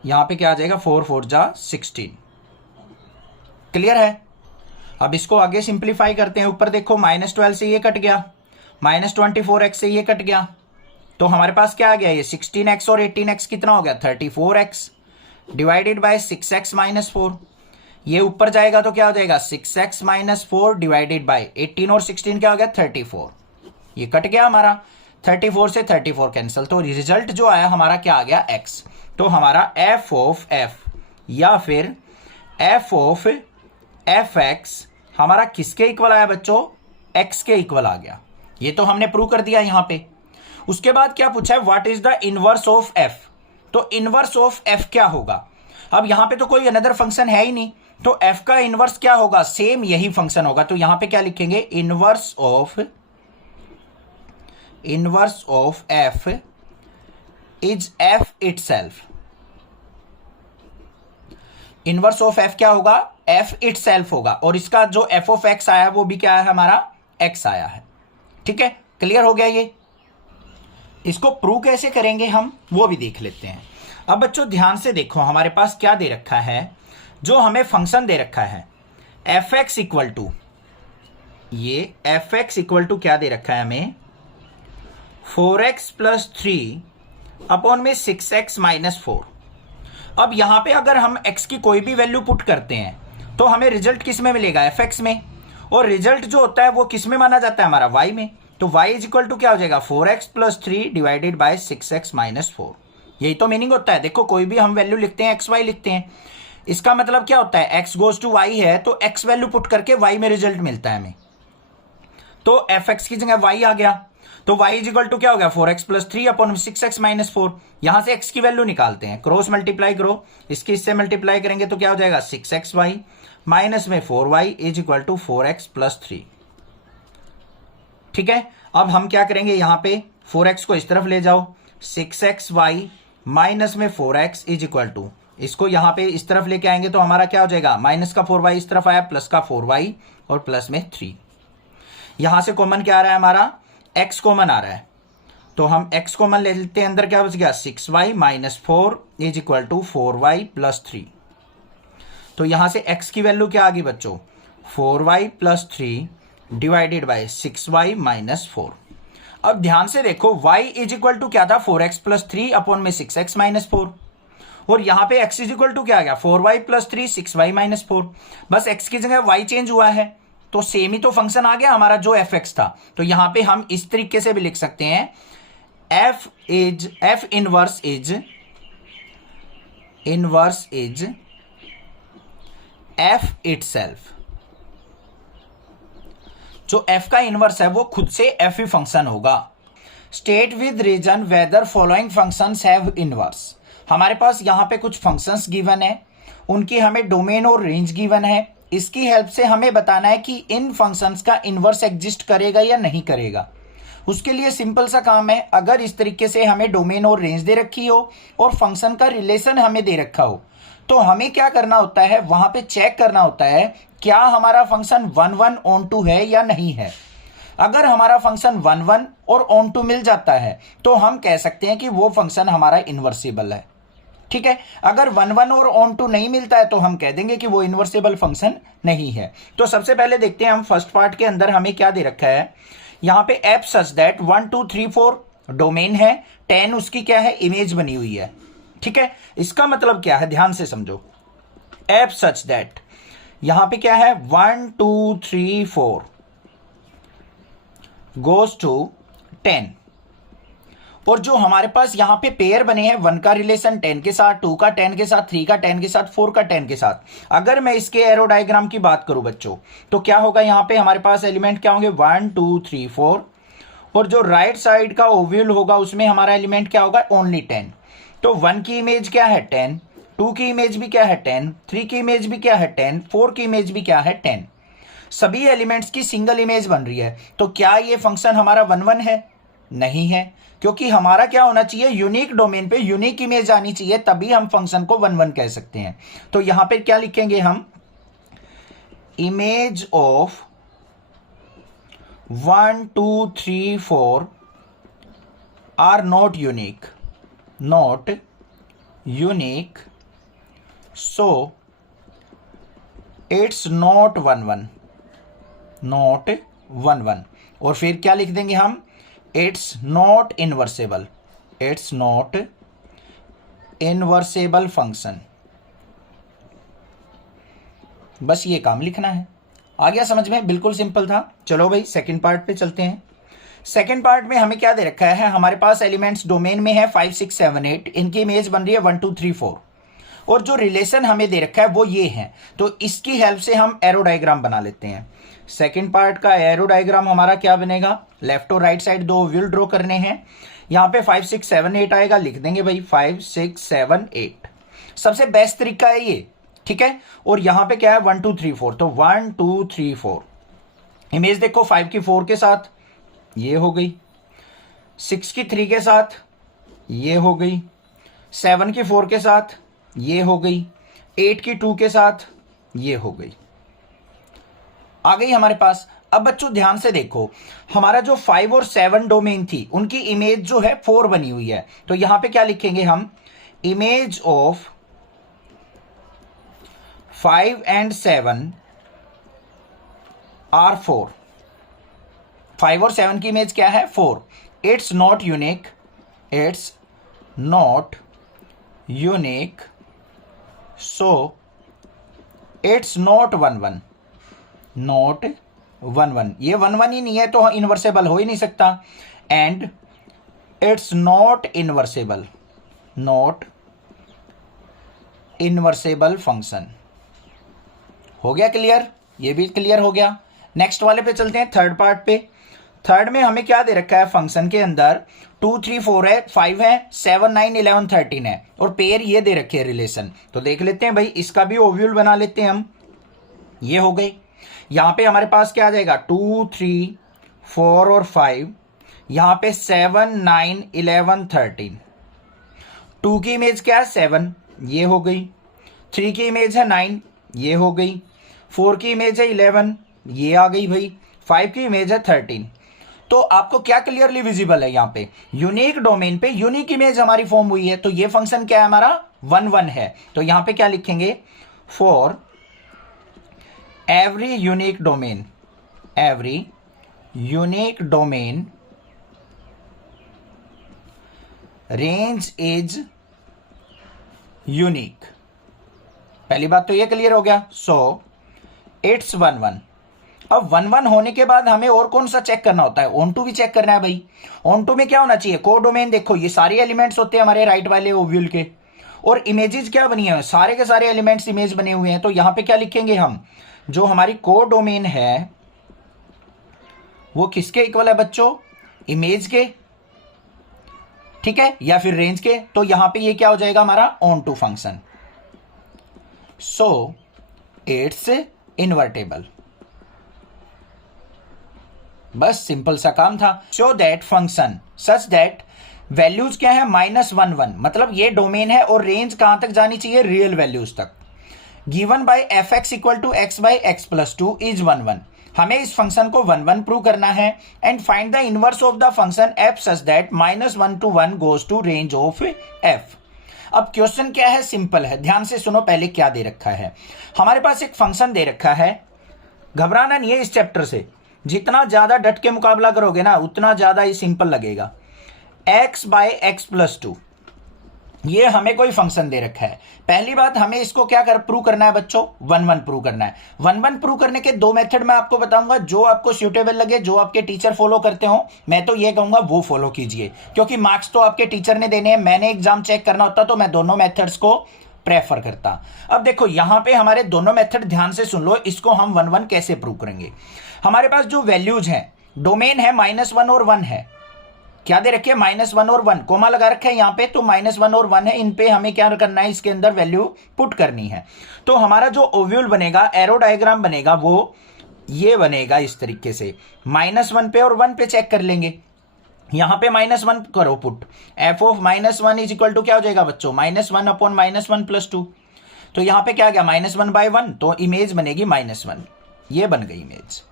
यहां पे क्या आ जाएगा? 4 4 जा 16। क्लियर है? अब इसको आगे सिंप्लीफाई करते हैं। ऊपर देखो -12 से ये कट गया, -24x से ये कट गया, तो हमारे पास क्या आ गया? ये 16x और 18x कितना हो गया? 34x divided by 6x minus 4। ये ऊपर जाएगा तो क्या हो जाएगा? 6x माइनस 4 डिवाइडेड बाय 18 और 16 क्या हो गया? 34। ये कट गया हमारा, 34 से 34 कैंसिल, तो रिजल्ट जो आया हमारा क्या आ गया? x। तो हमारा f ऑफ f या फिर f ऑफ fx हमारा किसके इक्वल आया बच्चों? x के इक्वल आ गया। ये तो हमने प्रूव कर दिया यहां पे। उसके बाद क्या पूछा है? What is the inverse of f? तो इनवर्स ऑफ f क्या होगा? अब यहां पे तो कोई अनदर फंक्शन है ही नहीं, तो f का इनवर्स क्या होगा? सेम यही फंक्शन होगा। तो यहां पे क्या लिखेंगे? Inverse of f is f itself. Inverse of f क्या होगा? f इटसेल्फ होगा। और इसका जो f ऑफ x आया है वो भी क्या है? हमारा x आया है। ठीक है, क्लियर हो गया ये? इसको प्रूव कैसे करेंगे हम वो भी देख लेते हैं। अब बच्चों ध्यान से देखो, हमारे पास क्या दे रखा है? जो हमें फंक्शन दे रखा है fx इक्वल टू, ये fx इक्वल टू क्या दे रखा है हमें? 4x प्लस 3 अपॉन में 6x माइनस 4। अब यहां पे अगर हम x की कोई भी वैल्यू पुट करते हैं तो हमें रिजल्ट किस में मिलेगा? fx में। और रिजल्ट जो होता है वो किस में माना जाता है? हमारा y में। तो y इज इक्वल टू क्या हो जाएगा? 4x plus 3 divided bye 6x minus 4। यही तो मीनिंग होता है। देखो कोई भी हम वैल्यू लिखते हैं xy लिखते हैं, इसका मतलब क्या होता है? x गोज टू y है तो x वैल्यू पुट करके y में रिजल्ट मिलता है हमें। तो fx की जगह y आ गया, तो y इज इक्वल टू क्या हो गया? 4x plus 3 upon 6x minus 4। यहां से x की वैल्यू निकालते हैं, क्रॉस मल्टीप्लाई करो, इसकी इससे मल्टीप्लाई करेंगे तो क्या हो जाएगा? 6xy माइनस में 4y is equal to 4x plus 3। ठीक है, अब हम क्या करेंगे? यहां पे 4x को इस तरफ ले जाओ, 6xy माइनस में 4x इज इक्वल टू, इसको यहां पे इस तरफ लेके आएंगे तो हमारा क्या हो जाएगा, माइनस का 4y इस तरफ आया, प्लस का 4y और प्लस में 3। यहां से कॉमन क्या आ रहा है हमारा, x कॉमन आ रहा है, तो हम x कॉमन ले लेते हैं, अंदर क्या बच गया 6y minus 4 is equal to 4y plus 3। तो यहां से x की वैल्यू क्या आ गई बच्चों, 4y plus 3 divided bye 6y minus 4। अब ध्यान से देखो y इज इक्वल टू क्या था, 4x प्लस 3 अपॉन में 6x माइनस 4, और यहां पे x इज इक्वल टू क्या आ गया, 4y प्लस 3 6y माइनस 4। बस x की जगह y चेंज हुआ है, तो सेम ही तो फंक्शन आ गया हमारा जो fx था। तो यहां पे हम इस तरीके से भी लिख सकते हैं, f inverse is f itself. जो f का इनवर्स है वो खुद से f ही फंक्शन होगा। State with reason whether following functions have inverse. हमारे पास यहां पे कुछ फंक्शंस गिवन है, उनकी हमें डोमेन और रेंज गिवन है। इसकी हेल्प से हमें बताना है कि इन फंक्शंस का इनवर्स एग्जिस्ट करेगा या नहीं करेगा। उसके लिए सिंपल सा काम है, अगर इस तरीके से हमें डोमेन और रेंज दे रखी हो और फंक्शन का रिलेशन हमें दे रखा हो, तो हमें क्या करना होता है, वहां पे चेक करना होता है क्या हमारा फंक्शन 1 1 ऑन टू है या नहीं है। अगर हमारा फंक्शन 1 1 और ऑन टू मिल जाता है तो हम कह सकते हैं कि वो फंक्शन हमारा इनवर्सिबल है। ठीक है, अगर 1 1 और ऑन टू नहीं मिलता है तो हम कह देंगे कि वो इनवर्सिबल फंक्शन नहीं है। तो सबसे पहले देखते हैं हम फर्स्ट पार्ट के अंदर हमें क्या दे रखा है। यहां पे एफ सच दैट 1 2 3 4 डोमेन है, 10 उसकी क्या है, इमेज बनी हुई है। ठीक है, इसका मतलब क्या है, ध्यान से समझो। एफ सच दैट यहां पे क्या है, 1 2 3 4 गोज टू 10, और जो हमारे पास यहां पे पेयर बने हैं, 1 का रिलेशन 10 के साथ, 2 का 10 के साथ, 3 का 10 के साथ, 4 का 10 के साथ। अगर मैं इसके एरो डायग्राम की बात करूं बच्चों, तो क्या होगा, यहां पे हमारे पास एलिमेंट क्या होंगे, 1 2 3 4, और जो राइट साइड का ओव्यूल होगा उसमें हमारा एलिमेंट क्या होगा, ओनली 10। तो 1 की इमेज क्या है 10, 2 की इमेज भी क्या है 10, 3 की इमेज भी क्या है 10, 4 की इमेज भी क्या है 10। सभी एलिमेंट्स की सिंगल इमेज बन रही है। तो क्या ये फंक्शन हमारा 1 1 है, नहीं है, क्योंकि हमारा क्या होना चाहिए, यूनिक डोमेन पे यूनिक इमेज आनी चाहिए, तभी हम फंक्शन को 1 1 कह सकते हैं। तो यहां पे क्या लिखेंगे हम, image of 1 2 3 4 are not unique, so it's not 1 1, और फिर क्या लिख देंगे हम, इट्स नॉट इनवर्सेबल फंक्शन। बस ये काम लिखना है। आ गया समझ में, बिल्कुल सिंपल था। चलो भाई सेकंड पार्ट पे चलते हैं। सेकंड पार्ट में हमें क्या दे रखा है, हमारे पास एलिमेंट्स डोमेन में है 5 6 7 8, इनकी इमेज बन रही है 1 2 3 4, और जो रिलेशन हमें दे रखा है वो ये है। तो इसकी हेल्प से हम एरो डायग्राम बना लेते हैं। सेकंड पार्ट का एरो डायग्राम हमारा क्या बनेगा, लेफ्ट और राइट साइड दो व्हील ड्रॉ करने हैं। यहां पे 5 6 7 8 आएगा, लिख देंगे भाई 5 6 7 8, सबसे बेस्ट तरीका है ये। ठीक है, और यहां पे क्या है 1 2 3 4, तो 1 2 3 4 इमेज देखो, 5 की 4 के साथ ये हो गई, 6 की 3 के साथ ये हो गई, 7 की 4 के साथ ये हो गई, 8 की 2 के साथ ये हो गई, आ गई हमारे पास। अब बच्चों ध्यान से देखो, हमारा जो 5 और 7 डोमेन थी उनकी इमेज जो है 4 बनी हुई है। तो यहां पे क्या लिखेंगे हम, इमेज ऑफ 5 and 7 आर 4। 5 और 7 की इमेज क्या है 4। It's not unique, so it's not 1 1, ये 1 1 ही नहीं है तो इनवर्सेबल हो ही नहीं सकता। And it's not invertible function. हो गया क्लियर, ये भी क्लियर हो गया। नेक्स्ट वाले पे चलते हैं, थर्ड पार्ट पे। थर्ड में हमें क्या दे रखा है, फंक्शन के अंदर 2 3 4 है, 5 है, 7 9 11 13 है, और पेयर ये दे रखे है रिलेशन। तो देख लेते हैं भाई, इसका भी ओव्यूल बना लेते हैं हम। ये हो गई, यहां पे हमारे पास क्या आ जाएगा 2 3 4 और 5, यहां पे 7, 9, 11, 13। 2 की इमेज क्या है 7, ये हो गई। 3 की इमेज है 9, ये हो गई। 4 की इमेज है 11, ये आ गई भाई। 5 की इमेज है 13। तो आपको क्या क्लियरली विजिबल है यहां पे, यूनिक डोमेन पे यूनिक इमेज हमारी फॉर्म हुई है। तो ये फंक्शन क्या है हमारा 1 1 है। तो यहां पे क्या लिखेंगे, for every unique domain, every unique domain range is unique. पहली बात तो ये क्लियर हो गया। So it's 1 1। अब 1 1 होने के बाद हमें और कौन सा चेक करना होता है, ऑन टू भी चेक करना है भाई। ऑन टू में क्या होना चाहिए, को डोमेन। देखो ये सारे एलिमेंट्स होते हैं हमारे राइट वाले ओव्यूल के, और इमेजेस क्या बनी है, सारे के सारे एलिमेंट्स इमेज बने हुए हैं। तो यहां पे क्या लिखेंगे हम, जो हमारी को डोमेन है वो किसके इक्वल है बच्चों, इमेज के, ठीक है, या फिर रेंज के। तो यहां पे ये क्या हो जाएगा हमारा onto function. So it's invertible. बस सिंपल सा काम था। Show that function such that values क्या है -1 1, मतलब ये डोमेन है और रेंज कहां तक जानी चाहिए, रियल वैल्यूज तक। Given by F X equal to X by X plus 2 is 1 1। हमें इस फंक्शन को 1 1 प्रूव करना है। And find the inverse of the function F such that -1 to 1 goes to range of F. अब क्वेश्चन क्या है, सिंपल है, ध्यान से सुनो। पहले क्या दे रखा है, हमारे पास एक फंक्शन दे रखा है। घबराना नहीं है इस चैप्टर से, जितना ज्यादा डट के मुकाबला करोगे ना उतना ज्यादा ही सिंपल लगेगा। x बाय एक्स प्लस 2, ये हमें कोई फंक्शन दे रखा है। पहली बात हमें इसको क्या कर प्रूव करना है बच्चों, 1 1 प्रूव करना है। 1 1 प्रूव करने के 2 मेथड मैं आपको बताऊंगा, जो आपको सूटेबल लगे, जो आपके टीचर फॉलो करते हो। मैं तो ये कहूंगा वो फॉलो कीजिए, क्योंकि मार्क्स तो आपके टीचर ने देने हैं। मैंने एग्जाम चेक करना होता तो मैं दोनों मेथड्स को प्रेफर करता। अब देखो यहां पे हमारे दोनों मेथड, ध्यान से सुन लो, इसको हम 1 1 कैसे प्रूव करेंगे। हमारे पास जो वैल्यूज हैं, डोमेन है -1 और 1 है। क्या दे रखे, -1 और 1, कोमा लगा रखा है यहां पे। तो -1 और 1 है, इन पे हमें क्या करना है, इसके अंदर वैल्यू पुट करनी है। तो हमारा जो ओव्यूल बनेगा, एरो डायग्राम बनेगा, वो ये बनेगा इस तरीके से। -1 पे और 1 पे चेक कर लेंगे। यहां पे -1 करो put, F of -1 is equal to क्या हो जाएगा बच्चों, -1 अपॉन -1 प्लस 2। तो यहां पे क्या गया, -1 बाय 1, तो इमेज बनेगी -1, ये बन गई इमेज।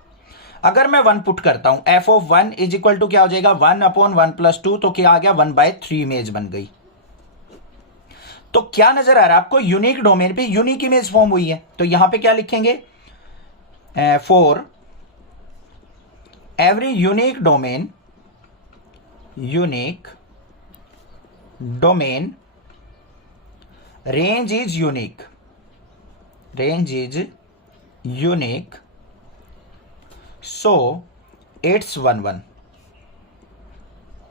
अगर मैं 1 पुट करता हूं, F of 1 is equal to क्या हो जाएगा, 1 अपॉन 1 प्लस 2, तो क्या आ गया 1/3 इमेज बन गई। तो क्या नजर आ रहा है आपको, यूनिक डोमेन पे यूनिक इमेज फॉर्म हुई है। तो यहां पे क्या लिखेंगे, for every unique domain range is unique, so it's 1 1।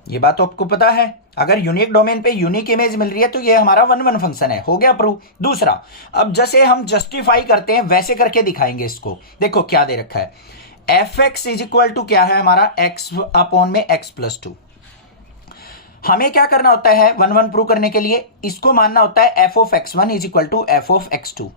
ये बात तो आपको पता है, अगर यूनिक डोमेन पे यूनिक इमेज मिल रही है तो ये हमारा 1 1 फंक्शन है। हो गया प्रूव। दूसरा, अब जैसे हम जस्टिफाई करते हैं वैसे करके दिखाएंगे इसको। देखो क्या दे रखा है, F X is equal to क्या है हमारा, एक्स अपॉन में एक्स प्लस 2। हमें क्या करना होता है 1 1 प्रूव करने के लिए, इसको मानना होता है F of x1 is equal to F of x2।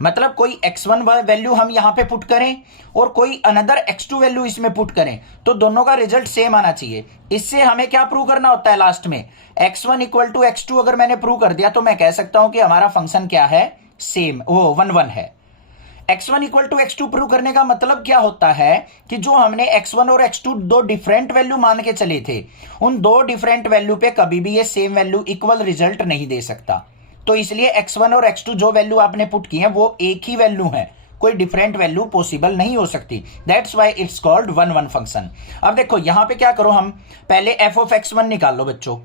मतलब कोई x1 वैल्यू हम यहां पे पुट करें और कोई अनदर x2 वैल्यू इसमें पुट करें, तो दोनों का रिजल्ट सेम आना चाहिए। इससे हमें क्या प्रूव करना होता है लास्ट में, x1 इक्वल टू x2 अगर मैंने प्रूव कर दिया तो मैं कह सकता हूं कि हमारा फंक्शन क्या है, सेम, वो 1 1 है। x1 equal to x2 prove करने का मतलब क्या होता है कि जो हमने x1 और x2 दो डिफरेंट वैल्यू मान के चले थे, उन दो डिफरेंट वैल्यू पे कभी भी ये सेम वैल्यू इक्वल रिजल्ट नहीं दे सकता। तो इसलिए x1 और x2 जो वैल्यू आपने पुट की है वो एक ही वैल्यू है, कोई डिफरेंट वैल्यू पॉसिबल नहीं हो सकती। That's why it's called 1 1 function. अब देखो यहां पे क्या करो, हम पहले f ऑफ x1 निकाल लो बच्चों।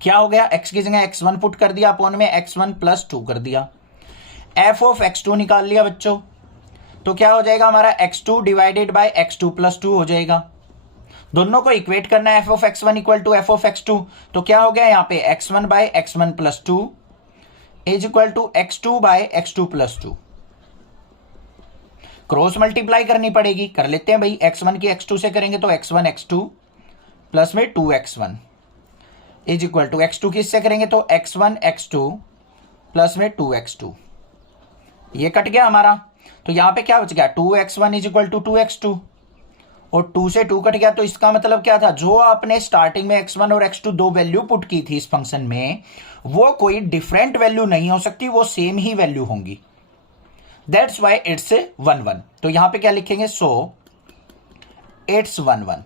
क्या हो गया, x की जगह x1 पुट कर दिया, अपॉन में x1 प्लस 2 कर दिया। f ऑफ x2 निकाल लिया बच्चों, तो क्या हो जाएगा हमारा x2 divided by x2 plus 2 हो जाएगा। दोनों को इक्वेट करना है, f of x1 equal to f of x2, तो क्या हो गया यहां पे x1 by x1 plus 2 is equal to x2 by x2 plus 2। Cross multiply करनी पड़ेगी, कर लेते हैं भाई। x1 की x2 से करेंगे तो x1 x2 प्लस में 2x1 is equal to x2 की इससे करेंगे तो x1 x2 प्लस में 2x2। ये कट गया हमारा, तो यहां पे क्या बच गया, 2x1 is equal to 2x2 और 2 से 2 कट गया, तो इसका मतलब क्या था, जो आपने स्टार्टिंग में x1 और x2 दो वैल्यू पुट की थी इस फंक्शन में, वो कोई डिफरेंट वैल्यू नहीं हो सकती, वो सेम ही वैल्यू होंगी। That's why it's 1 1। तो यहां पे क्या लिखेंगे, सो इट्स 1 1।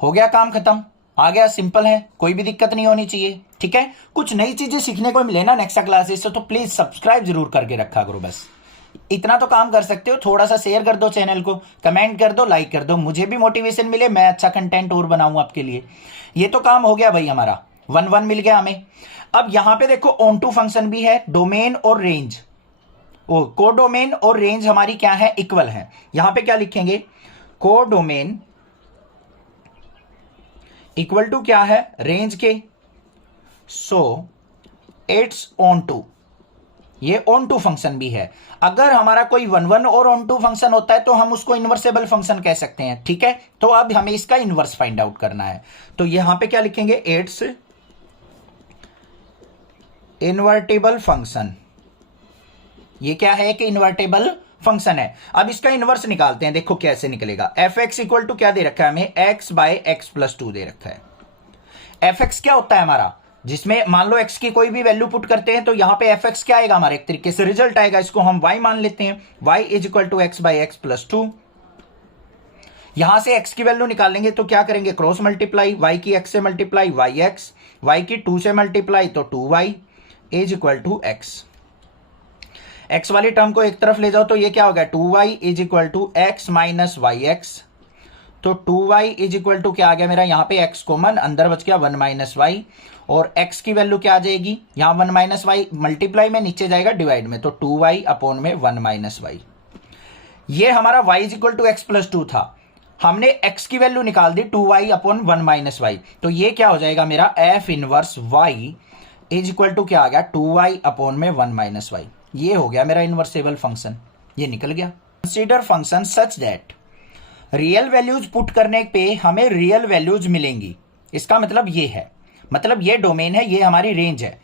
हो गया, काम खत्म, आ गया, सिंपल है, कोई भी दिक्कत नहीं होनी चाहिए। ठीक है, कुछ नई चीजें सीखने को मिले ना नेक्स्ट क्लासेस से, तो प्लीज सब्सक्राइब जरूर करके रखा करो। बस इतना तो काम कर सकते हो, थोड़ा सा शेयर कर दो चैनल को, कमेंट कर दो, लाइक कर दो, मुझे भी मोटिवेशन मिले, मैं अच्छा कंटेंट और बनाऊं आपके लिए। ये तो काम हो गया भाई हमारा, 1 1 मिल गया हमें। अब यहां पे देखो ऑन टू फंक्शन भी है, डोमेन और रेंज, कोडोमेन और रेंज हमारी क्या है, इक्वल है। यहां पे क्या लिखेंगे, कोडोमेन इक्वल टू क्या है, रेंज के। सो इट्स ऑन टू, ये ऑन टू फंक्शन भी है। अगर हमारा कोई 1 1 और ऑन टू फंक्शन होता है तो हम उसको इन्वर्सेबल फंक्शन कह सकते हैं। ठीक है, तो अब हमें इसका इन्वर्स फाइंड आउट करना है। तो यहां पे क्या लिखेंगे, इट्स इन्वर्टेबल फंक्शन। ये क्या है कि इन्वर्टेबल फंक्शन है। अब इसका इन्वर्स निकालते हैं, देखो कैसे निकलेगा। एफ एक्स इक्वल टू क्या दे रखा है हमें, एक्स बाय एक्स प्लस 2 दे रखा है। एफ एक्स क्या होता है हमारा, जिसमें मान लो एक्स की कोई भी वैल्यू पुट करते हैं तो यहां पे एफ एक्स क्या आएगा हमारे, एक तरीके से रिजल्ट आएगा, इसको हम वाई मान लेते हैं। Y is equal to X by X plus 2। यहां से एक्स की वैल्यू निकालेंगे तो क्या करेंगे, क्रॉस मल्टीप्लाई, वाई की एक्स से मल्टीप्लाई वाई एक्स, वाई की 2 से मल्टीप्लाई तो 2y is equal to X. X वाली टर्म को एक तरफ ले जाओ तो ये क्या हो गया, 2y is equal to X minus Y X. तो 2y इज इक्वल टू क्या आ गया मेरा, यहां पे x कॉमन, अंदर बच गया 1 माइनस वाई, और x की वैल्यू क्या आ जाएगी, यहां 1 माइनस वाई मल्टीप्लाई में, नीचे जाएगा डिवाइड में, तो 2y अपॉन में 1 माइनस वाई। ये हमारा y is equal to X plus 2 था, हमने x की वैल्यू निकाल दी 2y अपॉन 1 माइनस वाई, तो ये क्या हो जाएगा मेरा, f inverse y is equal to क्या आ गया, 2y अपॉन में 1 माइनस वाई। ये हो गया मेरा इन्वर्सेबल फंक्शन, ये निकल गया। Consider function such that real values put करने पे हमें रियल वैल्यूज मिलेंगी। इसका मतलब ये है, मतलब ये डोमेन है, ये हमारी रेंज है।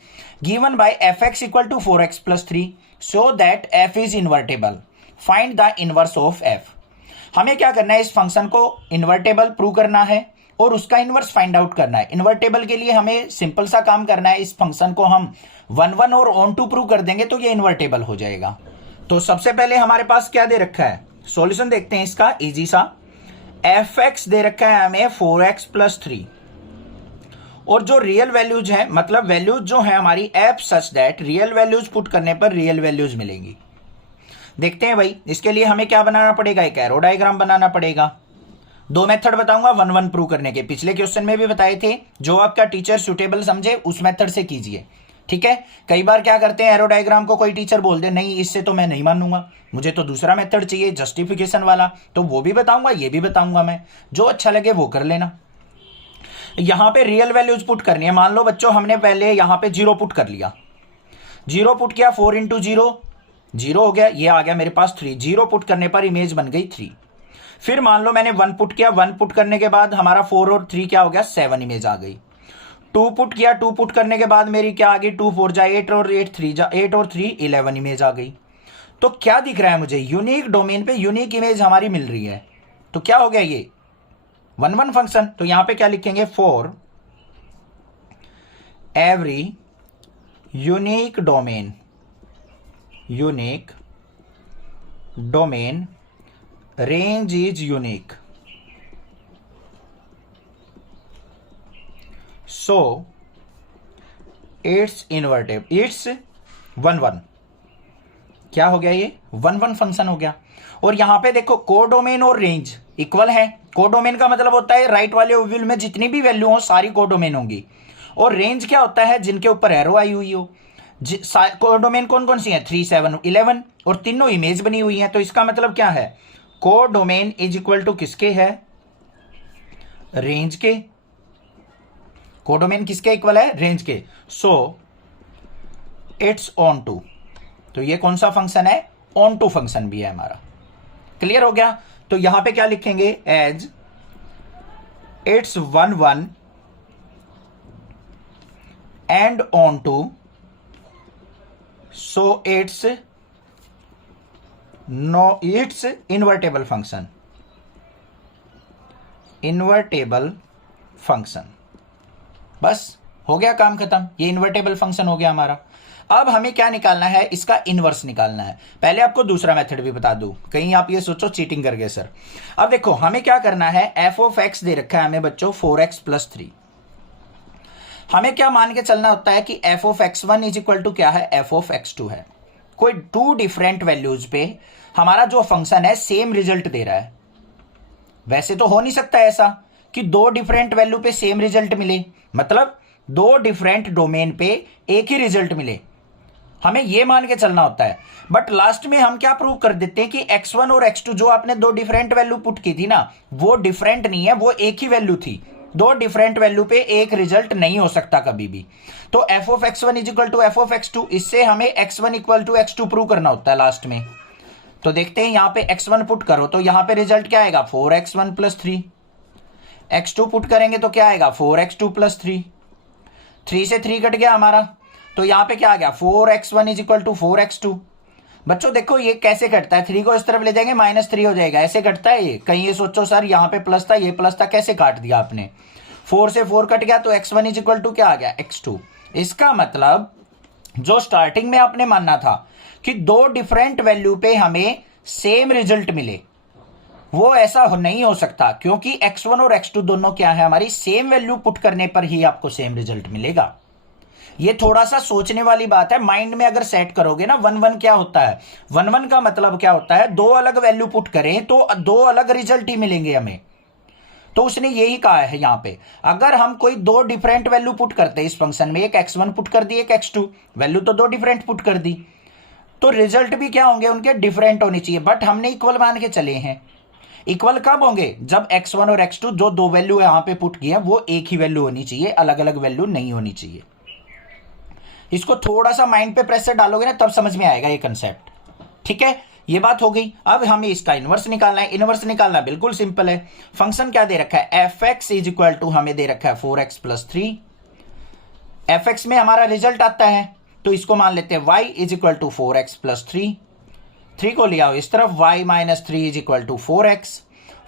Given by F X equal to 4x plus 3 so that F is invertible, find the inverse of F. हमें क्या करना है, इस फंक्शन को इन्वर्टेबल प्रूव करना है और उसका इनवर्स फाइंड आउट करना है। इन्वर्टेबल के लिए हमें सिंपल सा काम करना है, इस फंक्शन को हम 1 1 और ऑन टू प्रूव कर देंगे तो ये इन्वर्टेबल हो जाएगा। तो सबसे पहले हमारे पास क्या दे रखा है, सॉल्यूशन देखते हैं इसका, इजी सा। एफ एक्स दे रखा है हमें 4x प्लस 3, और जो रियल वैल्यूज है, मतलब वैल्यूज जो है हमारी F such that real values put करने पर रियल वैल्यूज मिलेंगी। देखते हैं भाई, इसके लिए हमें क्या बनाना पड़ेगा, एक एरो डायग्राम बनाना पड़ेगा। 2 मेथड बताऊंगा 1 1 प्रूव करने के, पिछले क्वेश्चन में भी बताए थे, जो आपका टीचर सुटेबल समझे उस मेथड से कीजिए। ठीक है, कई बार क्या करते हैं, एरो डायग्राम को कोई टीचर बोल दे नहीं इससे तो मैं नहीं मानूंगा, मुझे तो दूसरा मेथड चाहिए जस्टिफिकेशन वाला, तो वो भी बताऊंगा, ये भी बताऊंगा मैं, जो अच्छा लगे वो कर लेना। यहां पे रियल वैल्यूज पुट करनी है। मान लो बच्चों हमने पहले यहां पे 0 पुट कर लिया, 0 पुट किया, 4 इंटू 0 0 हो गया, ये आ गया मेरे पास 3, 0 पुट करने पर इमेज बन गई 3। फिर मान लो मैंने 1 पुट किया, 1 पुट करने के बाद हमारा 4 और 3 क्या हो गया, 7 इमेज आ गई। 2 पुट किया, 2 पुट करने के बाद मेरी क्या आ गई, 2 4 जा 8 और 8 3 जा 8 और 3 11 इमेज आ गई। तो क्या दिख रहा है मुझे, यूनिक डोमेन पे यूनिक इमेज हमारी मिल रही है। तो क्या हो गया ये 1 1 फंक्शन। तो यहां पे क्या लिखेंगे, for every unique domain range is unique, so it's invertible, it's 1 1। क्या हो गया, ये 1 1 फंक्शन हो गया। और यहां पे देखो कोडोमेन और रेंज इक्वल है। कोडोमेन का मतलब होता है राइट वाले ओव्यूल में जितनी भी वैल्यू हो सारी कोडोमेन होंगी, और रेंज क्या होता है, जिनके ऊपर एरो आई हुई हो। कोडोमेन कौन कौन सी है, 3 7 11, और तीनों इमेज बनी हुई है। तो इसका मतलब क्या है, कोडोमेन इज इक्वल टू किसके है, रेंज के। कोडोमेन किसके इक्वल है, रेंज के। सो इट्स ऑन टू, तो ये कौन सा फंक्शन है, ऑन टू फंक्शन भी है हमारा। क्लियर हो गया। तो यहां पे क्या लिखेंगे, as it's 1 1 and onto, so it's invertible function. Invertible function. बस हो गया काम खत्म, ये इन्वर्टेबल फंक्शन हो गया हमारा। अब हमें क्या निकालना है, इसका इनवर्स निकालना है। पहले आपको दूसरा मेथड भी बता दूं, कहीं आप ये सोचो चीटिंग कर गए सर। अब देखो हमें क्या करना है, एफ ऑफ एक्स दे रखा है हमें बच्चों 4x + 3। हमें क्या मान के चलना होता है कि F of x1 is equal to क्या है, एफ ऑफ x2 है। कोई 2 डिफरेंट वैल्यूज पे हमारा जो फंक्शन है सेम रिजल्ट दे रहा है। वैसे तो हो नहीं सकता ऐसा कि 2 डिफरेंट वैल्यू पे सेम रिजल्ट मिले, मतलब 2 डिफरेंट डोमेन पे एक ही रिजल्ट मिले, हमें यह मान के चलना होता है। बट लास्ट में हम क्या प्रूव कर देते हैं कि x1 और x2 जो आपने 2 डिफरेंट वैल्यू पुट की थी ना, वो डिफरेंट नहीं है, वो एक ही वैल्यू थी। 2 डिफरेंट वैल्यू पे एक रिजल्ट नहीं हो सकता कभी भी। तो f of x1 is equal to F of x2, इससे हमें x1 equal to x2 prove करना होता है लास्ट में। तो देखते हैं यहां पे x1 पुट करो तो यहां पे रिजल्ट क्या आएगा, 4x1 + 3। x2 पुट करेंगे तो क्या आएगा, 4x2 + 3। 3 से 3 कट गया हमारा, तो यहां पे क्या आ गया, 4x1 is equal to 4x2। बच्चों देखो ये कैसे कटता है, 3 को इस तरफ ले जाएंगे -3 हो जाएगा, ऐसे कटता है ये। कहीं ये सोचो सर यहाँ पे प्लस था, ये प्लस था, कैसे काट दिया आपने। 4 से 4 कट गया तो x1 इज इक्वल टू क्या आ गया, x2। इसका मतलब जो स्टार्टिंग में आपने मानना था कि 2 डिफरेंट वैल्यू पे हमें सेम रिजल्ट मिले, वो ऐसा नहीं हो सकता, क्योंकि x1 और x2 दोनों क्या है, हमारी सेम वैल्यू पुट करने पर ही आपको सेम रिजल्ट मिलेगा। ये थोड़ा सा सोचने वाली बात है, माइंड में अगर सेट करोगे ना 1 1 क्या होता है, 1 1 का मतलब क्या होता है, 2 अलग वैल्यू पुट करें तो 2 अलग रिजल्ट ही मिलेंगे हमें। तो उसने यही कहा है यहां पे, अगर हम कोई 2 डिफरेंट वैल्यू पुट करते हैं इस फंक्शन में, एक x1 पुट कर दी, एक x2, वैल्यू तो 2 डिफरेंट पुट कर दी, तो रिजल्ट भी क्या होंगे उनके, डिफरेंट होनी चाहिए। बट हमने इक्वल मान के चले हैं। इक्वल कब होंगे, जब x1 और x2 जो 2 वैल्यू यहां पे पुट किए वो एक ही वैल्यू होनी चाहिए, अलग अलग वैल्यू नहीं होनी चाहिए। इसको थोड़ा सा माइंड पे प्रेशर डालोगे ना तब समझ में आएगा ये कंसेप्ट। ठीक है, ये बात हो गई। अब हमें इसका इनवर्स निकालना है। इनवर्स निकालना बिल्कुल सिंपल है। फंक्शन क्या दे रखा है, F X is equal to हमें दे रखा है 4x + 3। एफ एक्स में हमारा रिजल्ट आता है तो इसको मान लेते हैं y is equal to 4x + 3। 3 को ले आओ इस तरफ, y - 3 is equal to 4x।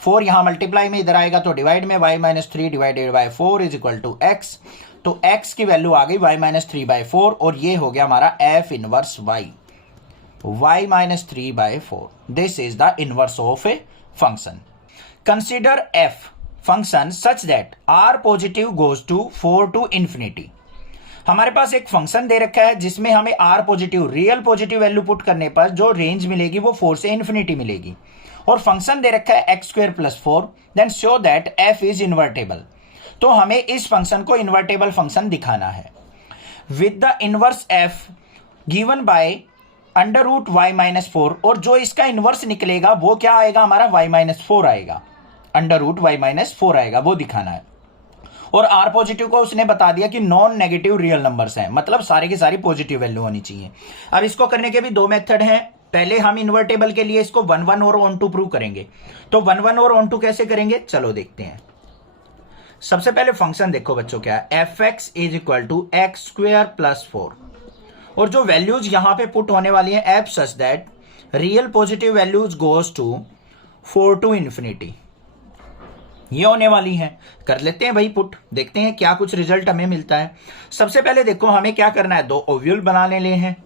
4 यहां मल्टीप्लाई में इधर आएगा तो डिवाइड में, y - 3 divided by 4 is equal to x। तो x की वैल्यू आ गई y - 3/4 और ये हो गया हमारा f inverse y, y - 3/4। This is the inverse of a function. Consider f function such that r positive goes to 4 to ∞। हमारे पास एक फंक्शन दे रखा है जिसमें हमें r positive, real positive value put करने पर जो रेंज मिलेगी वो 4 से ∞ मिलेगी। और फंक्शन दे रखा है x² + 4, then show that f is invertible. तो हमें इस फंक्शन को इन्वर्टेबल फंक्शन दिखाना है with the inverse f given by √y - 4। और जो इसका इनवर्स निकलेगा वो क्या आएगा, हमारा y - 4 आएगा, √y - 4 आएगा, वो दिखाना है। और r पॉजिटिव को उसने बता दिया कि नॉन नेगेटिव रियल नंबर्स हैं, मतलब सारे की सारी पॉजिटिव वैल्यू होनी चाहिए। अब इसको करने के भी 2 मेथड हैं। पहले हम इन्वर्टेबल के लिए इसको 1 1 और ऑन टू प्रूव करेंगे। तो 1 1 और ऑन टू कैसे करेंगे, चलो देखते हैं। सबसे पहले फंक्शन देखो बच्चों क्या है, F X is equal to x² + 4। और जो वैल्यूज यहां पे पुट होने वाली है, F such that real positive values goes to 4 to ∞, ये होने वाली है। कर लेते हैं भाई पुट, देखते हैं क्या कुछ रिजल्ट हमें मिलता है। सबसे पहले देखो हमें क्या करना है, 2 ओव्यूल बनाने ले हैं,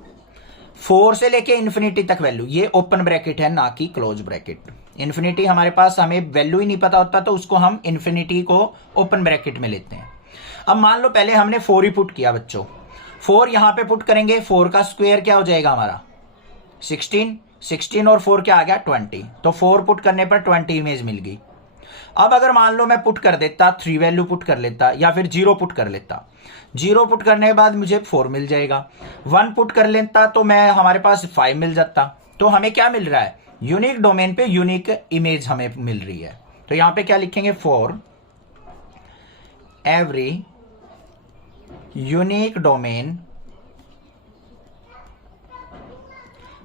4 से लेके ∞ तक वैल्यू। ये ओपन ब्रैकेट है ना कि क्लोज ब्रैकेट। इन्फिनिटी हमारे पास हमें वैल्यू ही नहीं पता होता तो उसको हम इन्फिनिटी को ओपन ब्रैकेट में लेते हैं। अब मान लो पहले हमने 4 ही पुट किया बच्चों, 4 यहां पे पुट करेंगे, 4 का स्क्वायर क्या हो जाएगा हमारा 16, 16 और 4 क्या आ गया 20। तो 4 पुट करने पर 20 इमेज मिल गई। अब अगर मान लो मैं पुट कर देता 3 वैल्यू पुट कर लेता या फिर 0 पुट कर लेता, 0 पुट करने के बाद मुझे 4 मिल जाएगा। 1 पुट कर लेता तो मैं हमारे पास 5 मिल जाता। तो हमें क्या मिल रहा है, यूनिक डोमेन पे यूनिक इमेज हमें मिल रही है। तो यहां पे क्या लिखेंगे, for every unique domain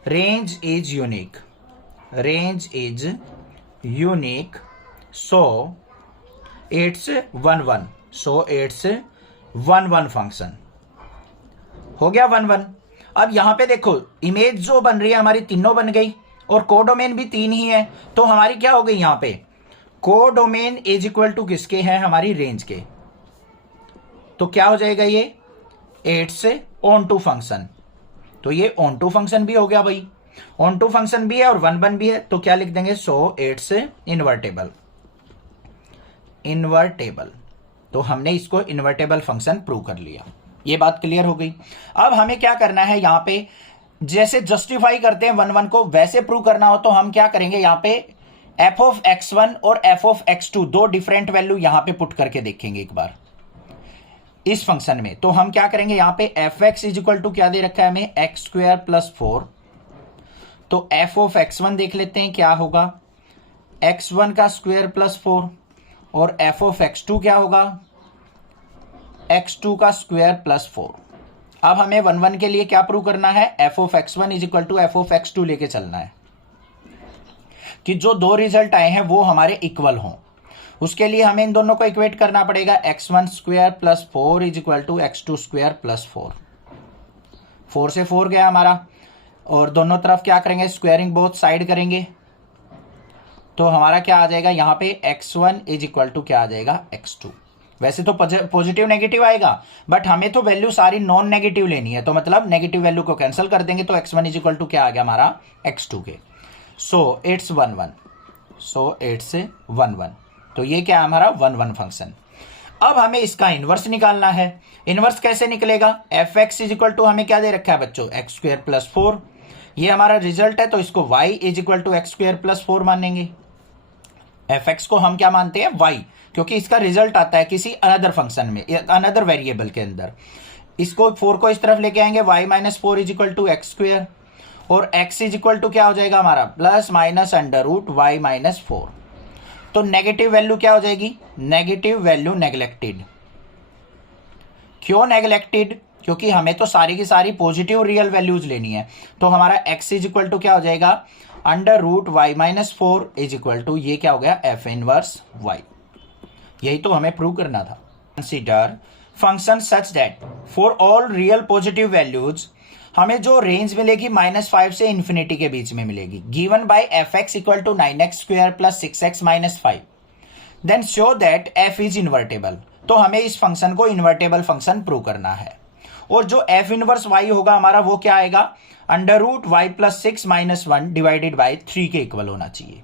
range is unique, range is unique, so it's 1 1, so it's 1 1 function. हो गया 1 1। अब यहां पे देखो इमेज जो बन रही है हमारी तीनों बन गई और कोडोमेन भी 3 ही है। तो हमारी क्या हो गई, यहां पे कोडोमेन इज इक्वल टू किसके हैं, हमारी रेंज के। तो क्या हो जाएगा ये 8 से ऑन टू फंक्शन, तो ये ऑन टू फंक्शन भी हो गया भाई, ऑन टू फंक्शन भी है और 1 1 भी है, तो क्या लिख देंगे, सो 8 से इन्वर्टेबल। तो हमने इसको इन्वर्टेबल फंक्शन प्रूव कर लिया, ये बात क्लियर हो गई। अब हमें क्या करना है, यहां पे जैसे जस्टिफाई करते हैं 1 1 को, वैसे प्रूव करना हो तो हम क्या करेंगे, यहां पे f ऑफ x1 और f ऑफ x2 दो डिफरेंट वैल्यू यहां पे पुट करके देखेंगे एक बार इस फंक्शन में। तो हम क्या करेंगे, यहां पे fx इज इक्वल टू क्या दे रखा है हमें, x² प्लस 4। तो f ऑफ x1 देख लेते हैं क्या होगा, x1 का स्क्वायर प्लस 4, और f ऑफ x2 क्या होगा, x2 का स्क्वायर प्लस 4। अब हमें 1 1 के लिए क्या प्रूव करना है, f of x1 is equal to f of x2 लेके चलना है कि जो दो रिजल्ट आए हैं वो हमारे इक्वल हों। उसके लिए हमें इन दोनों को इक्वेट करना पड़ेगा, x1 square plus 4 is equal to x2 square plus 4। 4 से 4 गया हमारा, और दोनों तरफ क्या करेंगे, स्क्वायरिंग बोथ साइड करेंगे, तो हमारा क्या आ जाएगा, यहां पे x1 इज इक्वल टू क्या आ जाएगा, x2। वैसे तो पॉजिटिव नेगेटिव आएगा, बट हमें तो वैल्यू सारी नॉन नेगेटिव लेनी है, तो मतलब नेगेटिव वैल्यू को कैंसिल कर देंगे, तो x1 इज इक्वल टू क्या आ गया हमारा, x2 के। सो इट्स 1 1, सो 8 से 1 1, तो ये क्या है हमारा 1 1 फंक्शन। अब हमें इसका इनवर्स निकालना है। इनवर्स कैसे निकलेगा, fx इज इक्वल टू हमें क्या दे रखा है बच्चों, x² प्लस 4। ये हमारा रिजल्ट है, तो इसको y is equal to x² plus 4 मानेंगे। fx को हम क्या मानते हैं, y, क्योंकि इसका रिजल्ट आता है किसी अनदर फंक्शन में, अनदर वेरिएबल के अंदर। इसको 4 को इस तरफ लेके आएंगे, y minus 4 is equal to x², और x इज इक्वल टू क्या हो जाएगा हमारा, plus minus under root y minus 4। तो नेगेटिव वैल्यू क्या हो जाएगी, नेगेटिव वैल्यू नेग्लेक्टेड। क्यों नेग्लेक्टेड, क्योंकि हमें तो सारी की सारी पॉजिटिव रियल वैल्यूज लेनी है। तो हमारा x इज इक्वल टू क्या हो जाएगा, under root y minus 4 is equal to ये क्या हो गया, f इनवर्स y। यही तो हमें प्रूव करना था। Consider function such that for all real positive values हमें जो रेंज मिलेगी -5 से इंफिनिटी के बीच में मिलेगी, given by fx equal to 9x square plus 6x minus 5, then show that f is invertible. तो हमें इस फंक्शन को इन्वर्टेबल फंक्शन प्रूव करना है, और जो f इनवर्स y होगा हमारा वो क्या आएगा, under root y plus 6 minus 1 divided by 3 के इक्वल होना चाहिए।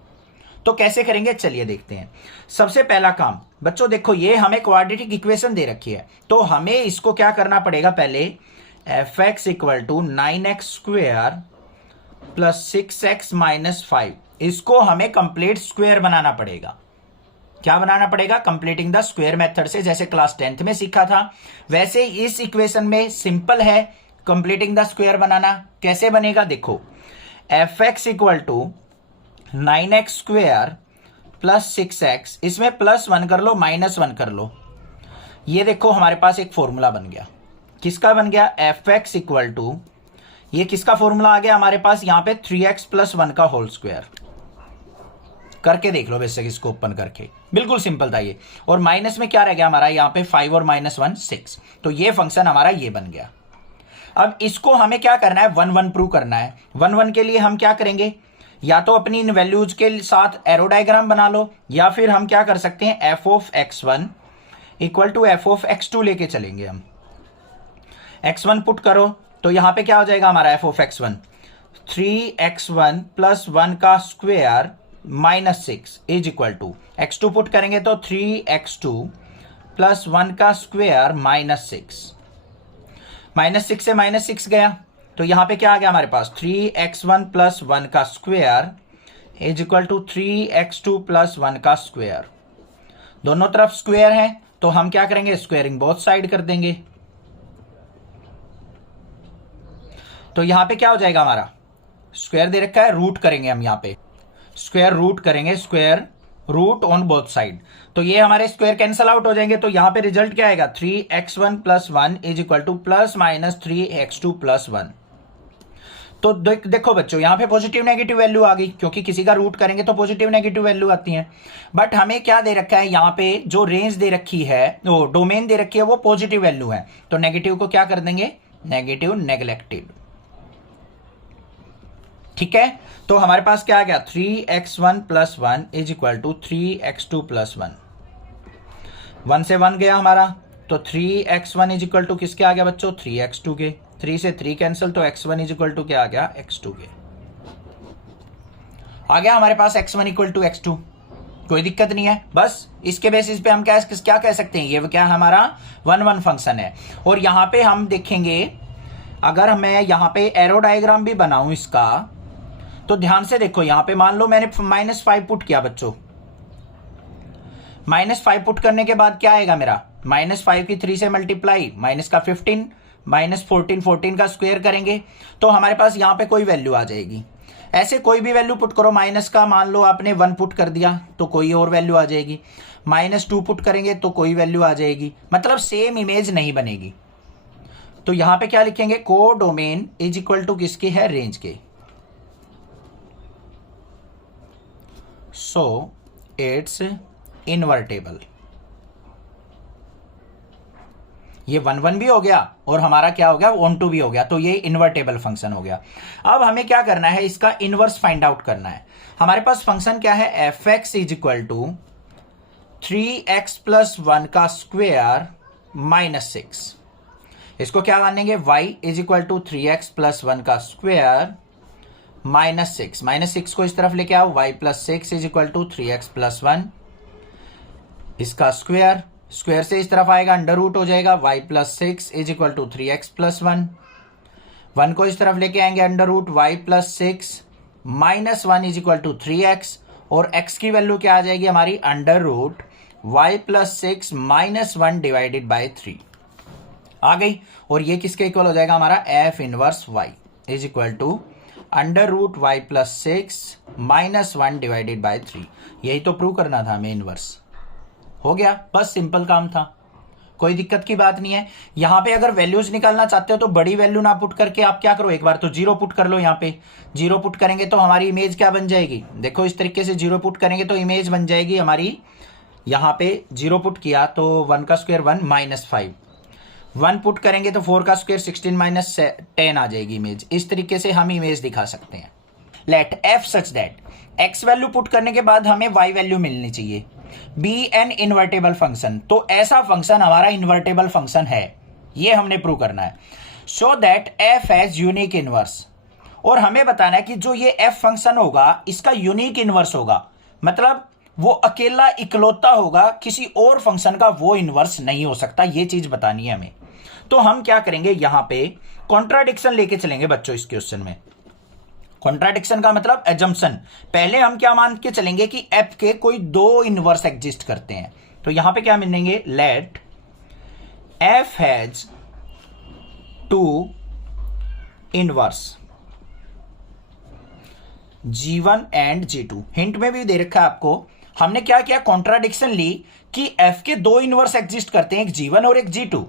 तो कैसे करेंगे, चलिए देखते हैं। सबसे पहला काम बच्चों देखो, ये हमें क्वाड्रेटिक इक्वेशन दे रखी है, तो हमें इसको क्या करना पड़ेगा, पहले fx equal to 9x square plus 6x minus 5, इसको हमें कंप्लीट स्क्वेयर बनाना पड़ेगा। क्या बनाना पड़ेगा, कंप्लीटिंग द स्क्वेयर मेथड से, जैसे क्लास 10th में सीखा था वैसे इस इक्वेशन में सिंपल है कंप्लीटिंग द स्क्वेयर बनाना। कैसे बनेगा देखो, fx equal to 9x square plus 6x, इसमें प्लस 1 कर लो माइनस 1 कर लो, ये देखो हमारे पास एक फॉर्मूला बन गया। किसका बन गया, fx इक्वल टू, ये किसका फॉर्मूला आ गया हमारे पास, यहां पे 3x प्लस 1 का होल स्क्वायर। करके देख लो वैसे, इसको ओपन करके, बिल्कुल सिंपल था ये। और माइनस में क्या रह गया हमारा, यहाँ पे 5 और माइनस 1 6, तो ये फंक्शन हमारा ये बन गया। अब इसको हमें क्या करना है, 1 1 प्रूव करना है। 1 1 के लिए हम क्या करेंगे, या तो अपनी इन वैल्यूज के साथ एरो डायग्राम बना लो, या फिर हम क्या कर सकते हैं, f of x1 equal to f of x2 लेके चलेंगे हम। x1 पुट करो, तो यहां पे क्या हो जाएगा हमारा f of x1, 3x1 plus 1 का square minus 6 is equal to, x2 put करेंगे तो 3x2 प्लस 1 का स्क्वेयर माइनस 6, माइनस 6 से माइनस 6 गया, तो यहां पे क्या आ गया हमारे पास, 3x1 प्लस 1 का square is equal to 3x2 plus 1 का स्क्वेयर। दोनों तरफ स्क्वेयर है, तो हम क्या करेंगे, स्क्वेयरिंग बोथ साइड कर देंगे। तो यहां पे क्या हो जाएगा हमारा, स्क्वायर दे रखा है, रूट करेंगे हम, यहां पे स्क्वायर रूट करेंगे, square root on both side, तो ये हमारे स्क्वायर कैंसल आउट हो जाएंगे। तो यहां पे रिजल्ट क्या आएगा, 3x1 plus 1 is equal two plus minus 3x2 plus 1। तो देखो बच्चों, यहां पे पॉजिटिव नेगेटिव वैल्यू आ गई, क्योंकि किसी का रूट करेंगे तो पॉजिटिव नेगेटिव वैल्यू आती है। बट हमें क्या दे रखा है, यहां पे जो रेंज दे रखी है, वो डोमेन दे रखी है, वो पॉजिटिव वैल्यू है, तो नेगेटिव को क्या कर देंगे, नेगेटिव नेग्लेक्टेड। ठीक है, तो हमारे पास क्या आ गया 3x1 + 1 is equal to 3x2 + 1। 1 से 1 गया हमारा, तो 3x1 इज इक्वल टू किसके आ गया बच्चों 3x2 के। 3 से 3 कैंसिल, तो x1 इज इक्वल टू क्या आ गया x2 के। आ गया हमारे पास x1 इक्वल टू x2, कोई दिक्कत नहीं है। बस इसके बेसिस पे हम क्या कह सकते हैं, ये क्या हमारा 1 1 फंक्शन है। और यहां पे हम देखेंगे, अगर मैं यहां पे एरो डायग्राम भी बनाऊं इसका, तो ध्यान से देखो, यहां पे मान लो मैंने -5 पुट किया बच्चों। -5 पुट करने के बाद क्या आएगा मेरा, -5 की 3 से मल्टीप्लाई, माइनस का 15, -14, 14 का स्क्वायर करेंगे तो हमारे पास यहां पे कोई वैल्यू आ जाएगी। ऐसे कोई भी वैल्यू पुट करो, माइनस का मान लो आपने 1 पुट कर दिया तो कोई और वैल्यू आ जाएगी, -2 पुट करेंगे तो कोई वैल्यू आ जाएगी, मतलब सेम इमेज नहीं बनेगी। तो यहां पे क्या लिखेंगे, को डोमेन इज इक्वल टू किसके है, रेंज के। सो इट्स इनवर्टेबल। ये 1 1 भी हो गया और हमारा क्या हो गया 1 2 भी हो गया, तो ये इनवर्टेबल फंक्शन हो गया। अब हमें क्या करना है, इसका इनवर्स फाइंड आउट करना है। हमारे पास फंक्शन क्या है, f(x) is equal to 3x + 1 का स्क्वायर -6। इसको क्या मानेंगे, y is equal to 3x + 1 का स्क्वायर -6। -6 को इस तरफ लेके आओ, y + 6 is equal to 3x + 1 इसका स्क्वायर। स्क्वायर से इस तरफ आएगा, अंडर रूट हो जाएगा, y + 6 is equal to 3x + 1। 1 को इस तरफ लेके आएंगे, under root y + 6 -1 is equal to 3x, और x की वैल्यू क्या आ जाएगी हमारी, under root y + 6 -1 divided by 3 आ गई। और ये किसके इक्वल हो जाएगा हमारा, f inverse y is equal to under root y + 6 -1 divided by 3। यही तो प्रूव करना था हमें, इनवर्स हो गया। बस सिंपल काम था, कोई दिक्कत की बात नहीं है। यहां पे अगर वैल्यूज निकालना चाहते हो तो बड़ी वैल्यू ना पुट करके आप क्या करो, एक बार तो 0 पुट कर लो। यहाँ पे 0 पुट करेंगे तो हमारी इमेज क्या बन जाएगी, देखो इस तरीके से 0 पुट करेंगे तो इमेज बन जाएगी हमारी, यहाँ पे 0 पुट किया तो 1 का स्क्वायर 1 -5, 1 पुट करेंगे तो 4 का स्क्वायर 16 - 10 आ जाएगी इमेज। इस तरीके से हम इमेज दिखा सकते हैं। Let f such that x value put करने के बाद हमें y वैल्यू मिलनी चाहिए, बी एन इन्वर्टेबल फंक्शन। तो ऐसा फंक्शन हमारा इन्वर्टेबल फंक्शन है, ये हमने प्रूव करना है। So that f has unique inverse, और हमें बताना है कि जो ये f फंक्शन होगा इसका यूनिक इनवर्स होगा, मतलब वो अकेला इकलौता होगा, किसी और फंक्शन का वो इनवर्स नहीं हो सकता, ये चीज बतानी है हमें। तो हम क्या करेंगे, यहां पे कॉन्ट्राडिक्शन लेके चलेंगे बच्चों इस क्वेश्चन में। कॉन्ट्राडिक्शन का मतलब एजम्पशन। पहले हम क्या मान के चलेंगे कि f के कोई 2 इनवर्स एग्जिस्ट करते हैं। तो यहां पे क्या मिलेंगे, let f has 2 inverse G1 and G2। Hint में भी दे रखा है आपको, हमने क्या किया, कॉन्ट्राडिक्शन ली कि f के 2 इनवर्स एग्जिस्ट करते हैं, एक G1 और एक G2।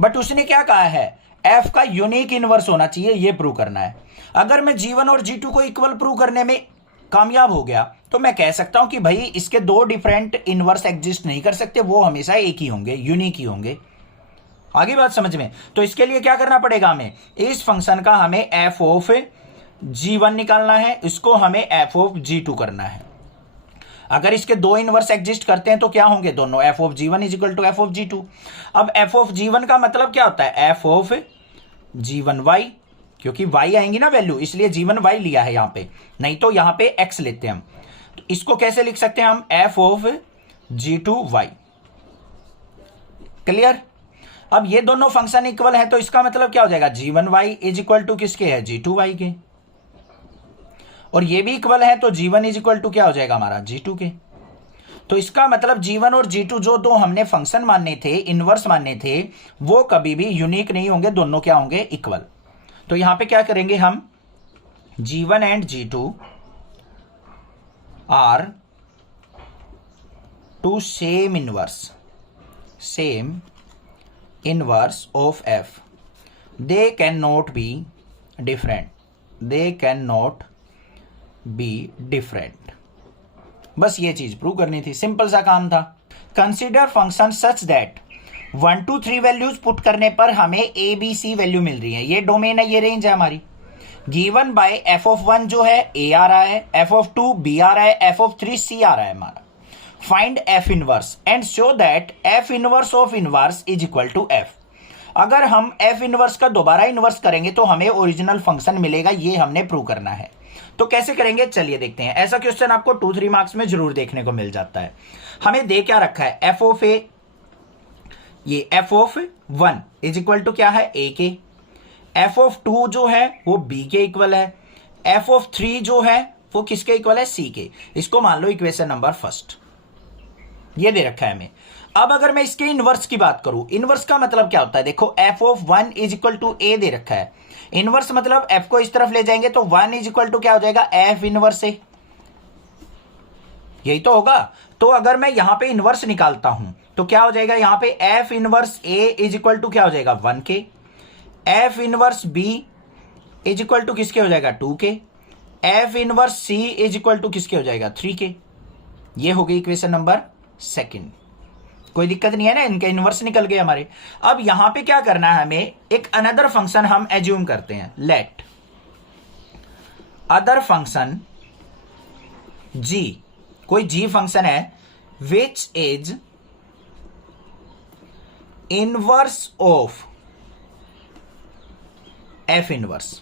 बट उसने क्या कहा है, f का यूनिक इनवर्स होना चाहिए, ये प्रूव करना है। अगर मैं G1 और G2 को इक्वल प्रूव करने में कामयाब हो गया तो मैं कह सकता हूं कि भाई इसके 2 डिफरेंट इनवर्स एग्जिस्ट नहीं कर सकते, वो हमेशा एक ही होंगे, यूनिक ही होंगे। आगे बात समझ में। तो इसके लिए क्या करना पड़ेगा हमें, इस फंक्शन का हमें f ऑफ G1 निकालना है, इसको हमें f ऑफ G2 करना है। अगर इसके 2 इनवर्स एग्जिस्ट करते हैं तो क्या होंगे, दोनों f of G1 is equal to f of G2। अब f ऑफ G1 का मतलब क्या होता है, f ऑफ G1y, क्योंकि y आएंगी ना वैल्यू, इसलिए G1y लिया है यहां पे, नहीं तो यहां पे x लेते हैं हम। तो इसको कैसे लिख सकते हैं हम, f ऑफ G2y। क्लियर। अब ये दोनों फंक्शन इक्वल है तो इसका मतलब क्या हो जाएगा, G1y इज इक्वल टू किसके है, G2y के, और ये भी इक्वल है तो G1 इज इक्वल टू क्या हो जाएगा हमारा, G2 के। तो इसका मतलब G1 और G2 जो 2 हमने फंक्शन मानने थे, इनवर्स मानने थे, वो कभी भी यूनिक नहीं होंगे, दोनों क्या होंगे, इक्वल। तो यहां पे क्या करेंगे हम, G1 and G2 are 2 same inverse of f, they cannot be different। बस ये चीज प्रूव करनी थी, सिंपल सा काम था। Consider function such that 1 2 3 values put करने पर हमें ABC वैल्यू मिल रही है। ये डोमेन है, ये रेंज है हमारी। गिवन बाय एफ ऑफ 1 जो है ए आ रहा है, एफ ऑफ 2 बी आ रहा है, एफ ऑफ 3 सी आ रहा है हमारा। Find f inverse and show that f inverse of inverse is equal to f. अगर हम एफ इनवर्स का दोबारा इनवर्स करेंगे तो हमें ओरिजिनल फंक्शन मिलेगा, ये हमने प्रूव करना है। तो कैसे करेंगे चलिए देखते हैं। ऐसा क्वेश्चन आपको 2-3 मार्क्स में जरूर देखने को मिल जाता है। हमें दे क्या रखा है, एफ ऑफ ए, ये f of 1 is equal to क्या है ए के, एफ ऑफ 2 जो है वो बी के इक्वल है, एफ ऑफ 3 जो है वो किसके इक्वल है, सी के। इसको मान लो इक्वेशन नंबर फर्स्ट, ये दे रखा है हमें। अब अगर मैं इसके इनवर्स की बात करूं, इनवर्स का मतलब क्या होता है, देखो F of 1 is equal to A दे रखा है, इनवर्स मतलब एफ को इस तरफ ले जाएंगे तो 1 इज इक्वल टू क्या हो जाएगा, एफ इनवर्स ए, यही तो होगा। तो अगर मैं यहां पे इनवर्स निकालता हूं तो क्या हो जाएगा, यहां पे f inverse a is equal to क्या हो जाएगा 1 के, f inverse b is equal to किसके हो जाएगा 2 के, f inverse c is equal to किसके हो जाएगा 3 के। ये हो गई इक्वेशन नंबर सेकंड, कोई दिक्कत नहीं है ना, इनके इनवर्स निकल गए हमारे। अब यहां पे क्या करना है, हमें एक अनदर फंक्शन हम एज्यूम करते हैं, लेट अदर फंक्शन जी, कोई जी फंक्शन है विच is inverse of F inverse.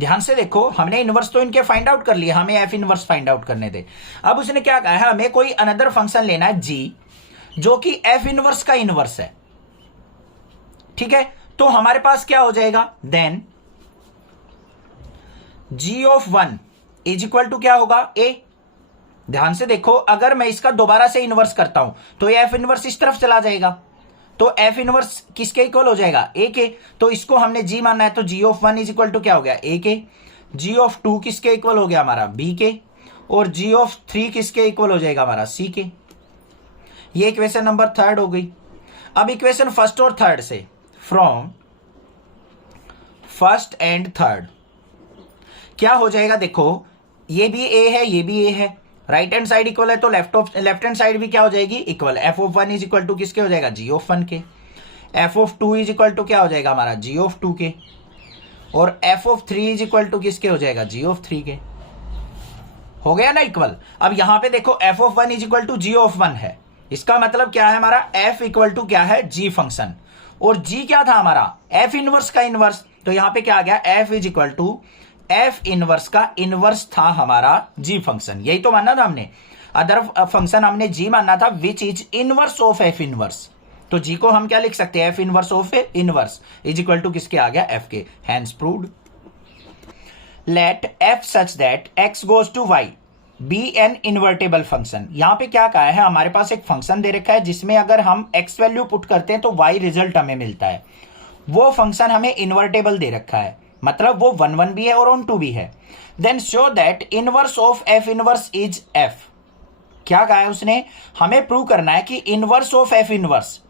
ध्यान से देखो, हमने इनवर्स तो इनके फाइंड आउट कर लिया, हमें एफ इनवर्स फाइंड आउट करने दे। अब उसने क्या कहा है, हमें कोई अनदर फंक्शन लेना है जी जो कि एफ इनवर्स का इनवर्स है, ठीक है। तो हमारे पास क्या हो जाएगा, then g of 1 is equal to क्या होगा ए। ध्यान से देखो, अगर मैं इसका दोबारा से इनवर्स करता हूं तो ये एफ इनवर्स इस तरफ चला जाएगा, तो एफ इनवर्स किसके इक्वल हो जाएगा ए के। तो इसको हमने जी मानना है, तो जी ऑफ 1 इज इक्वल टू क्या हो गया ए के, जी ऑफ 2 किसके इक्वल हो गया हमारा बी के, और जी ऑफ 3 किसके इक्वल हो जाएगा हमारा सी के। ये इक्वेशन नंबर थर्ड हो गई। अब इक्वेशन फर्स्ट और थर्ड से, फ्रॉम फर्स्ट एंड थर्ड क्या हो जाएगा, देखो ये भी ए है ये भी ए है, राइट हैंड साइड इक्वल है तो लेफ्ट हैंड साइड भी क्या हो जाएगी equal. F of 1 is equal to किसके हो जाएगा जी ऑफ 1 के, f of 2 is equal to क्या हो जाएगा हमारा जी ऑफ 2 के, और F of 3 is equal to किसके हो जाएगा जी ऑफ 3 के। हो गया ना इक्वल। अब यहां पे देखो F of 1 is equal to g of 1 है, इसका मतलब क्या है हमारा एफ इक्वल टू क्या है जी फंक्शन, और जी क्या था हमारा एफ इनवर्स का इनवर्स। तो यहां पे क्या आ गया, f is equal to f inverse का इनवर्स था हमारा जी फंक्शन, यही तो मानना था हमने। अदर फंक्शन हमने जी मानना था which is inverse of F inverse, तो जी को हम क्या लिख सकते हैं, F inverse of inverse is equal to किसके आ गया एफ के, hence proved. Let F such that X goes to Y be an invertible function. यहां पे क्या कहा है, हमारे पास एक फंक्शन दे रखा है जिसमें अगर हम एक्स वैल्यू पुट करते हैं तो वाई रिजल्ट हमें मिलता है, वो फंक्शन हमें इन्वर्टेबल दे रखा है, मतलब वो 1 भी है और ऑन 2 भी है। Then show that inverse of F inverse is f. क्या कहा है उसने, हमें प्रूव करना है कि inverse of F inverse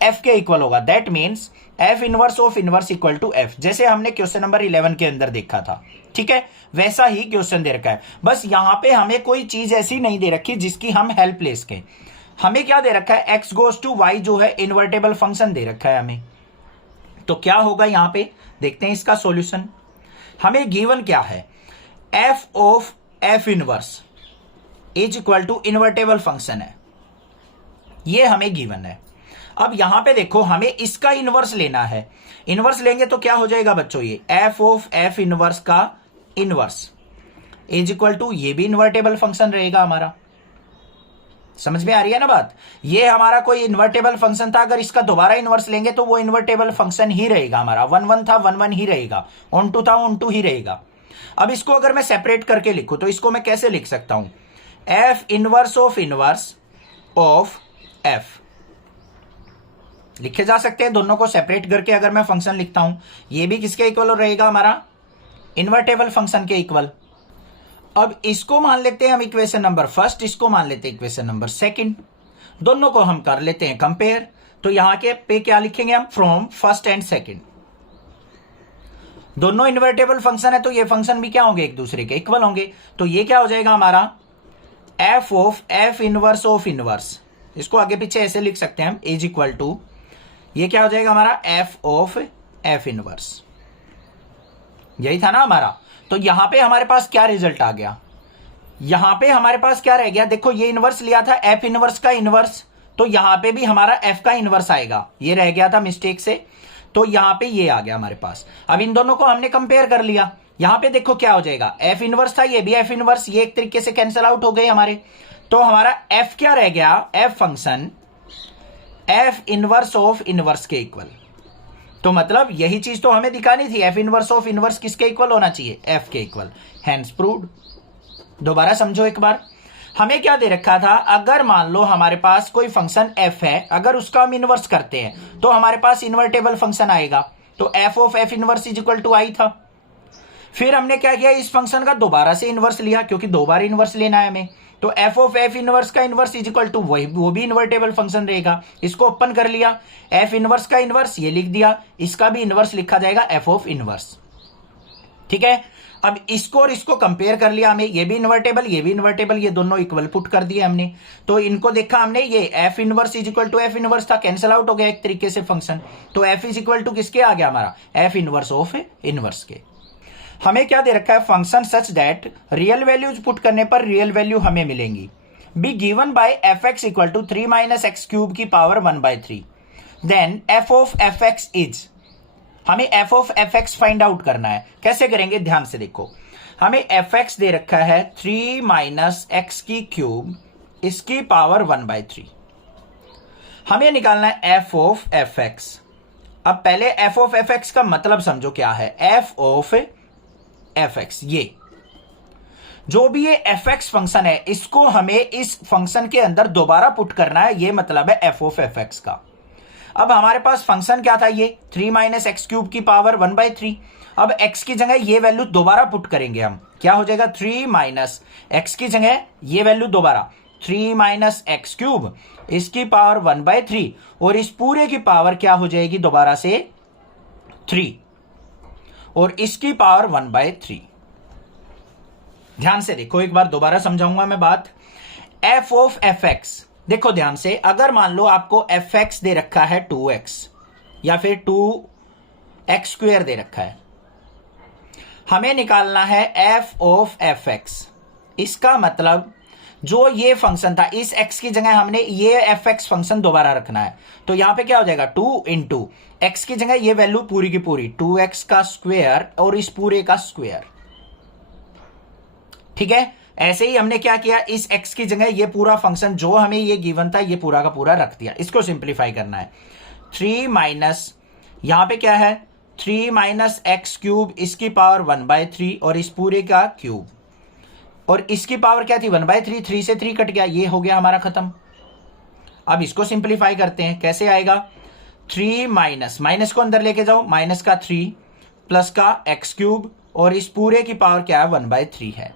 f के इक्वल होगा, that means f inverse of inverse equal to f, जैसे हमने क्वेश्चन नंबर 11 के अंदर देखा था, ठीक है, वैसा ही क्वेश्चन दे रखा है। बस यहां पे हमें कोई चीज ऐसी नहीं दे रखी जिसकी हम हेल्प ले सके। हमें क्या दे रखा है, एक्स गोज टू वाई जो है इन्वर्टेबल फंक्शन दे रखा है हमें। तो क्या होगा यहां पे, देखते हैं इसका सॉल्यूशन। हमें गिवन क्या है, F of F inverse is equal to invertible function है, ये हमें गिवन है। अब यहां पे देखो हमें इसका इनवर्स लेना है, इनवर्स लेंगे तो क्या हो जाएगा बच्चों, ये एफ ऑफ एफ इनवर्स का इनवर्स इज इक्वल टू, ये भी इन्वर्टेबल फंक्शन रहेगा हमारा। समझ में आ रही है ना बात, ये हमारा कोई इन्वर्टेबल फंक्शन था, अगर इसका दोबारा इनवर्स लेंगे तो वो इन्वर्टेबल फंक्शन ही रहेगा हमारा। 1 था 1 ही रहेगा, ऑन 2 था ऑन 2 ही रहेगा। अब इसको अगर मैं सेपरेट करके लिखूं तो इसको मैं कैसे लिख सकता हूं, एफ इनवर्स ऑफ एफ लिखे जा सकते हैं, दोनों को सेपरेट करके अगर मैं फंक्शन लिखता हूं, ये भी किसके इक्वल रहेगा हमारा, इन्वर्टेबल फंक्शन के इक्वल। अब इसको मान लेते हैं हम इक्वेशन नंबर फर्स्ट, इसको मान लेते हैं इक्वेशन नंबर सेकंड, दोनों को हम कर लेते हैं कंपेयर। तो यहां के पे क्या लिखेंगे हम, फ्रॉम फर्स्ट एंड सेकंड। दोनों इन्वर्टेबल फंक्शन है तो ये फंक्शन भी क्या होंगे, एक दूसरे के इक्वल होंगे। तो ये क्या हो जाएगा हमारा, F of F inverse of inverse, इसको आगे पीछे ऐसे लिख सकते हैं हम, इज इक्वल टू, ये क्या हो जाएगा हमारा एफ ऑफ एफ इनवर्स। यही था ना हमारा। तो यहां पे हमारे पास क्या रिजल्ट आ गया, यहां पे हमारे पास क्या रह गया, देखो ये इनवर्स लिया था एफ इनवर्स का इनवर्स, तो यहां पे भी हमारा एफ का इनवर्स आएगा, ये रह गया था मिस्टेक से, तो यहां पे ये आ गया हमारे पास। अब इन दोनों को हमने कंपेयर कर लिया, यहां पे देखो क्या हो जाएगा, एफ इनवर्स था, ये भी एफ इनवर्स, ये एक तरीके से कैंसिल आउट हो गए हमारे। तो हमारा एफ क्या रह गया, F function F inverse of inverse के इक्वल। तो मतलब यही चीज तो हमें दिखानी थी, एफ इनवर्स ऑफ इनवर्स किसके इक्वल होना चाहिए, एफ के इक्वल, हैंस प्रूव्ड। दोबारा समझो एक बार, हमें क्या दे रखा था, अगर मान लो हमारे पास कोई फंक्शन एफ है, अगर उसका हम इनवर्स करते हैं तो हमारे पास इन्वर्टेबल फंक्शन आएगा, तो F of F inverse is equal to I था। फिर हमने क्या किया, इस फंक्शन का दोबारा से इनवर्स लिया, क्योंकि दो बार इनवर्स लेना है हमें, तो एफ ऑफ एफ इनवर्स का इनवर्स इज इक्वल टू वो भी इन्वर्टेबल फंक्शन रहेगा, इसको ओपन कर लिया, एफ इनवर्स का इनवर्स ये लिख दिया, इसका भी इनवर्स लिखा जाएगा एफ ऑफ इनवर्स। ठीक है, अब इसको और इसको कंपेयर कर लिया हमें, ये भी इन्वर्टेबल ये भी इन्वर्टेबल, ये दोनों इक्वल पुट कर दिए हमने, तो इनको देखा हमने, ये f inverse is equal to f inverse था, कैंसिल आउट हो गया एक तरीके से फंक्शन, तो एफ इज इक्वल टू किसके आ गया हमारा, एफ इनवर्स ऑफ इनवर्स के। हमें क्या दे रखा है, function such that real values put करने पर रियल वैल्यू हमें मिलेंगी, be given by F X equal to 3 minus X cube की power 1/3, then F of F X is, हमें F of F X find out करना है, कैसे करेंगे ध्यान से देखो, हमें एफ एक्स दे रखा है 3 माइनस एक्स की क्यूब इसकी पावर 1/3, हमें निकालना है एफ ऑफ एफ एक्स। अब पहले एफ ऑफ एफ एक्स का मतलब समझो क्या है, एफ ऑफ एफ एक्स, ये जो भी ये एफ एक्स फंक्शन है इसको हमें इस फंक्शन के अंदर दोबारा पुट करना है, ये मतलब है एफ ऑफ एफ एक्स का। अब हमारे पास फंक्शन क्या था, ये 3 माइनस एक्स क्यूब की पावर 1/3, अब x की जगह ये वैल्यू दोबारा पुट करेंगे हम, क्या हो जाएगा 3 माइनस एक्स की जगह ये वैल्यू दोबारा 3 माइनस एक्स क्यूब इसकी पावर 1/3, और इस पूरे की पावर क्या हो जाएगी दोबारा से 3, और इसकी पावर 1/3। ध्यान से देखो एक बार दोबारा समझाऊंगा मैं बात, एफ ऑफ एफ एक्स, देखो ध्यान से, अगर मान लो आपको एफ एक्स दे रखा है 2x या फिर 2x² दे रखा है, हमें निकालना है एफ ऑफ एफ एक्स। इसका मतलब जो ये फंक्शन था इस x की जगह हमने ये एफ एक्स फंक्शन दोबारा रखना है, तो यहां पे क्या हो जाएगा 2 इंटू एक्स की जगह ये वैल्यू पूरी की पूरी 2x का स्क्वायर और इस पूरे का स्क्वायर। ठीक है, ऐसे ही हमने क्या किया, इस x की जगह ये पूरा फंक्शन जो हमें ये गिवन था ये पूरा का पूरा रख दिया, इसको सिंप्लीफाई करना है, 3 माइनस यहां पे क्या है 3 माइनस एक्स क्यूब इसकी पावर 1/3 और इस पूरे का क्यूब, और इसकी पावर क्या थी 1/3, 3 से 3 कट गया, ये हो गया हमारा खत्म। अब इसको सिंप्लीफाई करते हैं, कैसे आएगा 3 माइनस माइनस को अंदर लेके जाओ, माइनस का 3 प्लस का एक्स क्यूब और इस पूरे की पावर क्या है 1/3 है,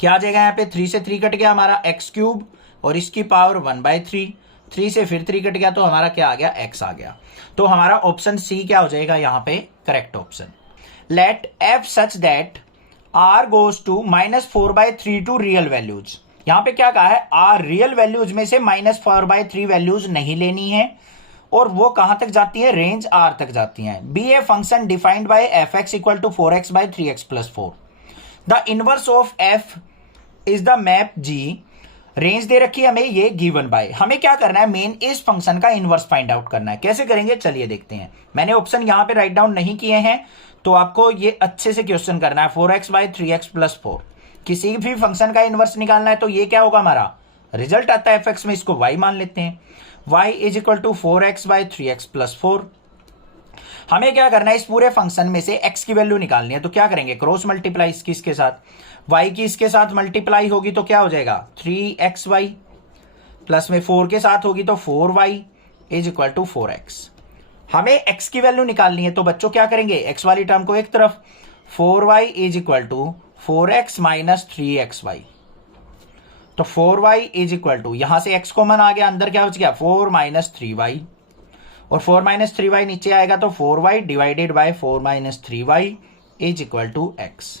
क्या आ जाएगा यहाँ पे 3 से 3 कट गया हमारा एक्स क्यूब और इसकी पावर 1/3, 3 से फिर 3 कट गया तो हमारा क्या आ गया x आ गया, तो हमारा ऑप्शन सी क्या हो जाएगा यहाँ पे correct option. Let f such that r goes to -4/3 to real values, यहाँ पे क्या कहा है r रियल वैल्यूज में से -4/3 वैल्यूज नहीं लेनी है, और वो कहां तक जाती है, रेंज r तक जाती है। Be a function defined by F X equal to 4x/3x + 4, the inverse of f is the map g, range दे रखी है हमें ये गिवन बाय, हमें क्या करना है मेन इस फंक्शन का इनवर्स फाइंड आउट करना है, कैसे करेंगे चलिए देखते हैं। मैंने ऑप्शन यहां पे राइट डाउन नहीं किए हैं, तो आपको ये अच्छे से क्वेश्चन करना है, 4x/3x + 4, किसी भी फंक्शन का इनवर्स निकालना है तो ये क्या होगा हमारा रिजल्ट आता है f(x) में, इसको y मान लेते हैं, y is equal to 4x/3x + 4। हमें क्या करना है इस पूरे फंक्शन में से x की वैल्यू निकालनी है, तो क्या करेंगे क्रॉस मल्टीप्लाई इसके साथ, y की इसके साथ मल्टीप्लाई होगी तो क्या हो जाएगा 3xy, प्लस में 4 के साथ होगी तो 4y is equal to 4x। हमें x की वैल्यू निकालनी है तो बच्चों क्या करेंगे x वाली टर्म को एक तरफ, 4y is equal to 4x - 3xy, तो 4y इज इक्वल टू यहां से x कॉमन आ गया, अंदर क्या बच गया 4 - 3y, और 4 - 3y नीचे आएगा तो 4y divided by 4 - 3y is equal to x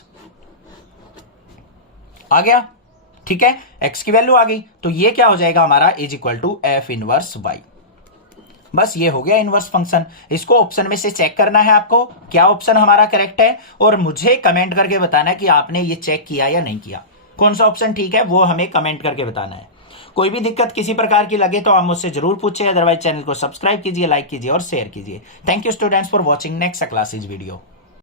आ गया। ठीक है, x की वैल्यू आ गई, तो ये क्या हो जाएगा हमारा is equal to f inverse y। बस ये हो गया इनवर्स फंक्शन। इसको ऑप्शन में से चेक करना है आपको, क्या ऑप्शन हमारा करेक्ट है, और मुझे कमेंट करके बताना है कि आपने ये चेक किया या नहीं किया, कौन सा ऑप्शन ठीक है वो हमें कमेंट करके बताना है। कोई भी दिक्कत किसी प्रकार की लगे तो आप मुझसे जरूर पूछिए, अदरवाइज चैनल को सब्सक्राइब कीजिए, लाइक कीजिए और शेयर कीजिए। Thank you students for watching next classes video.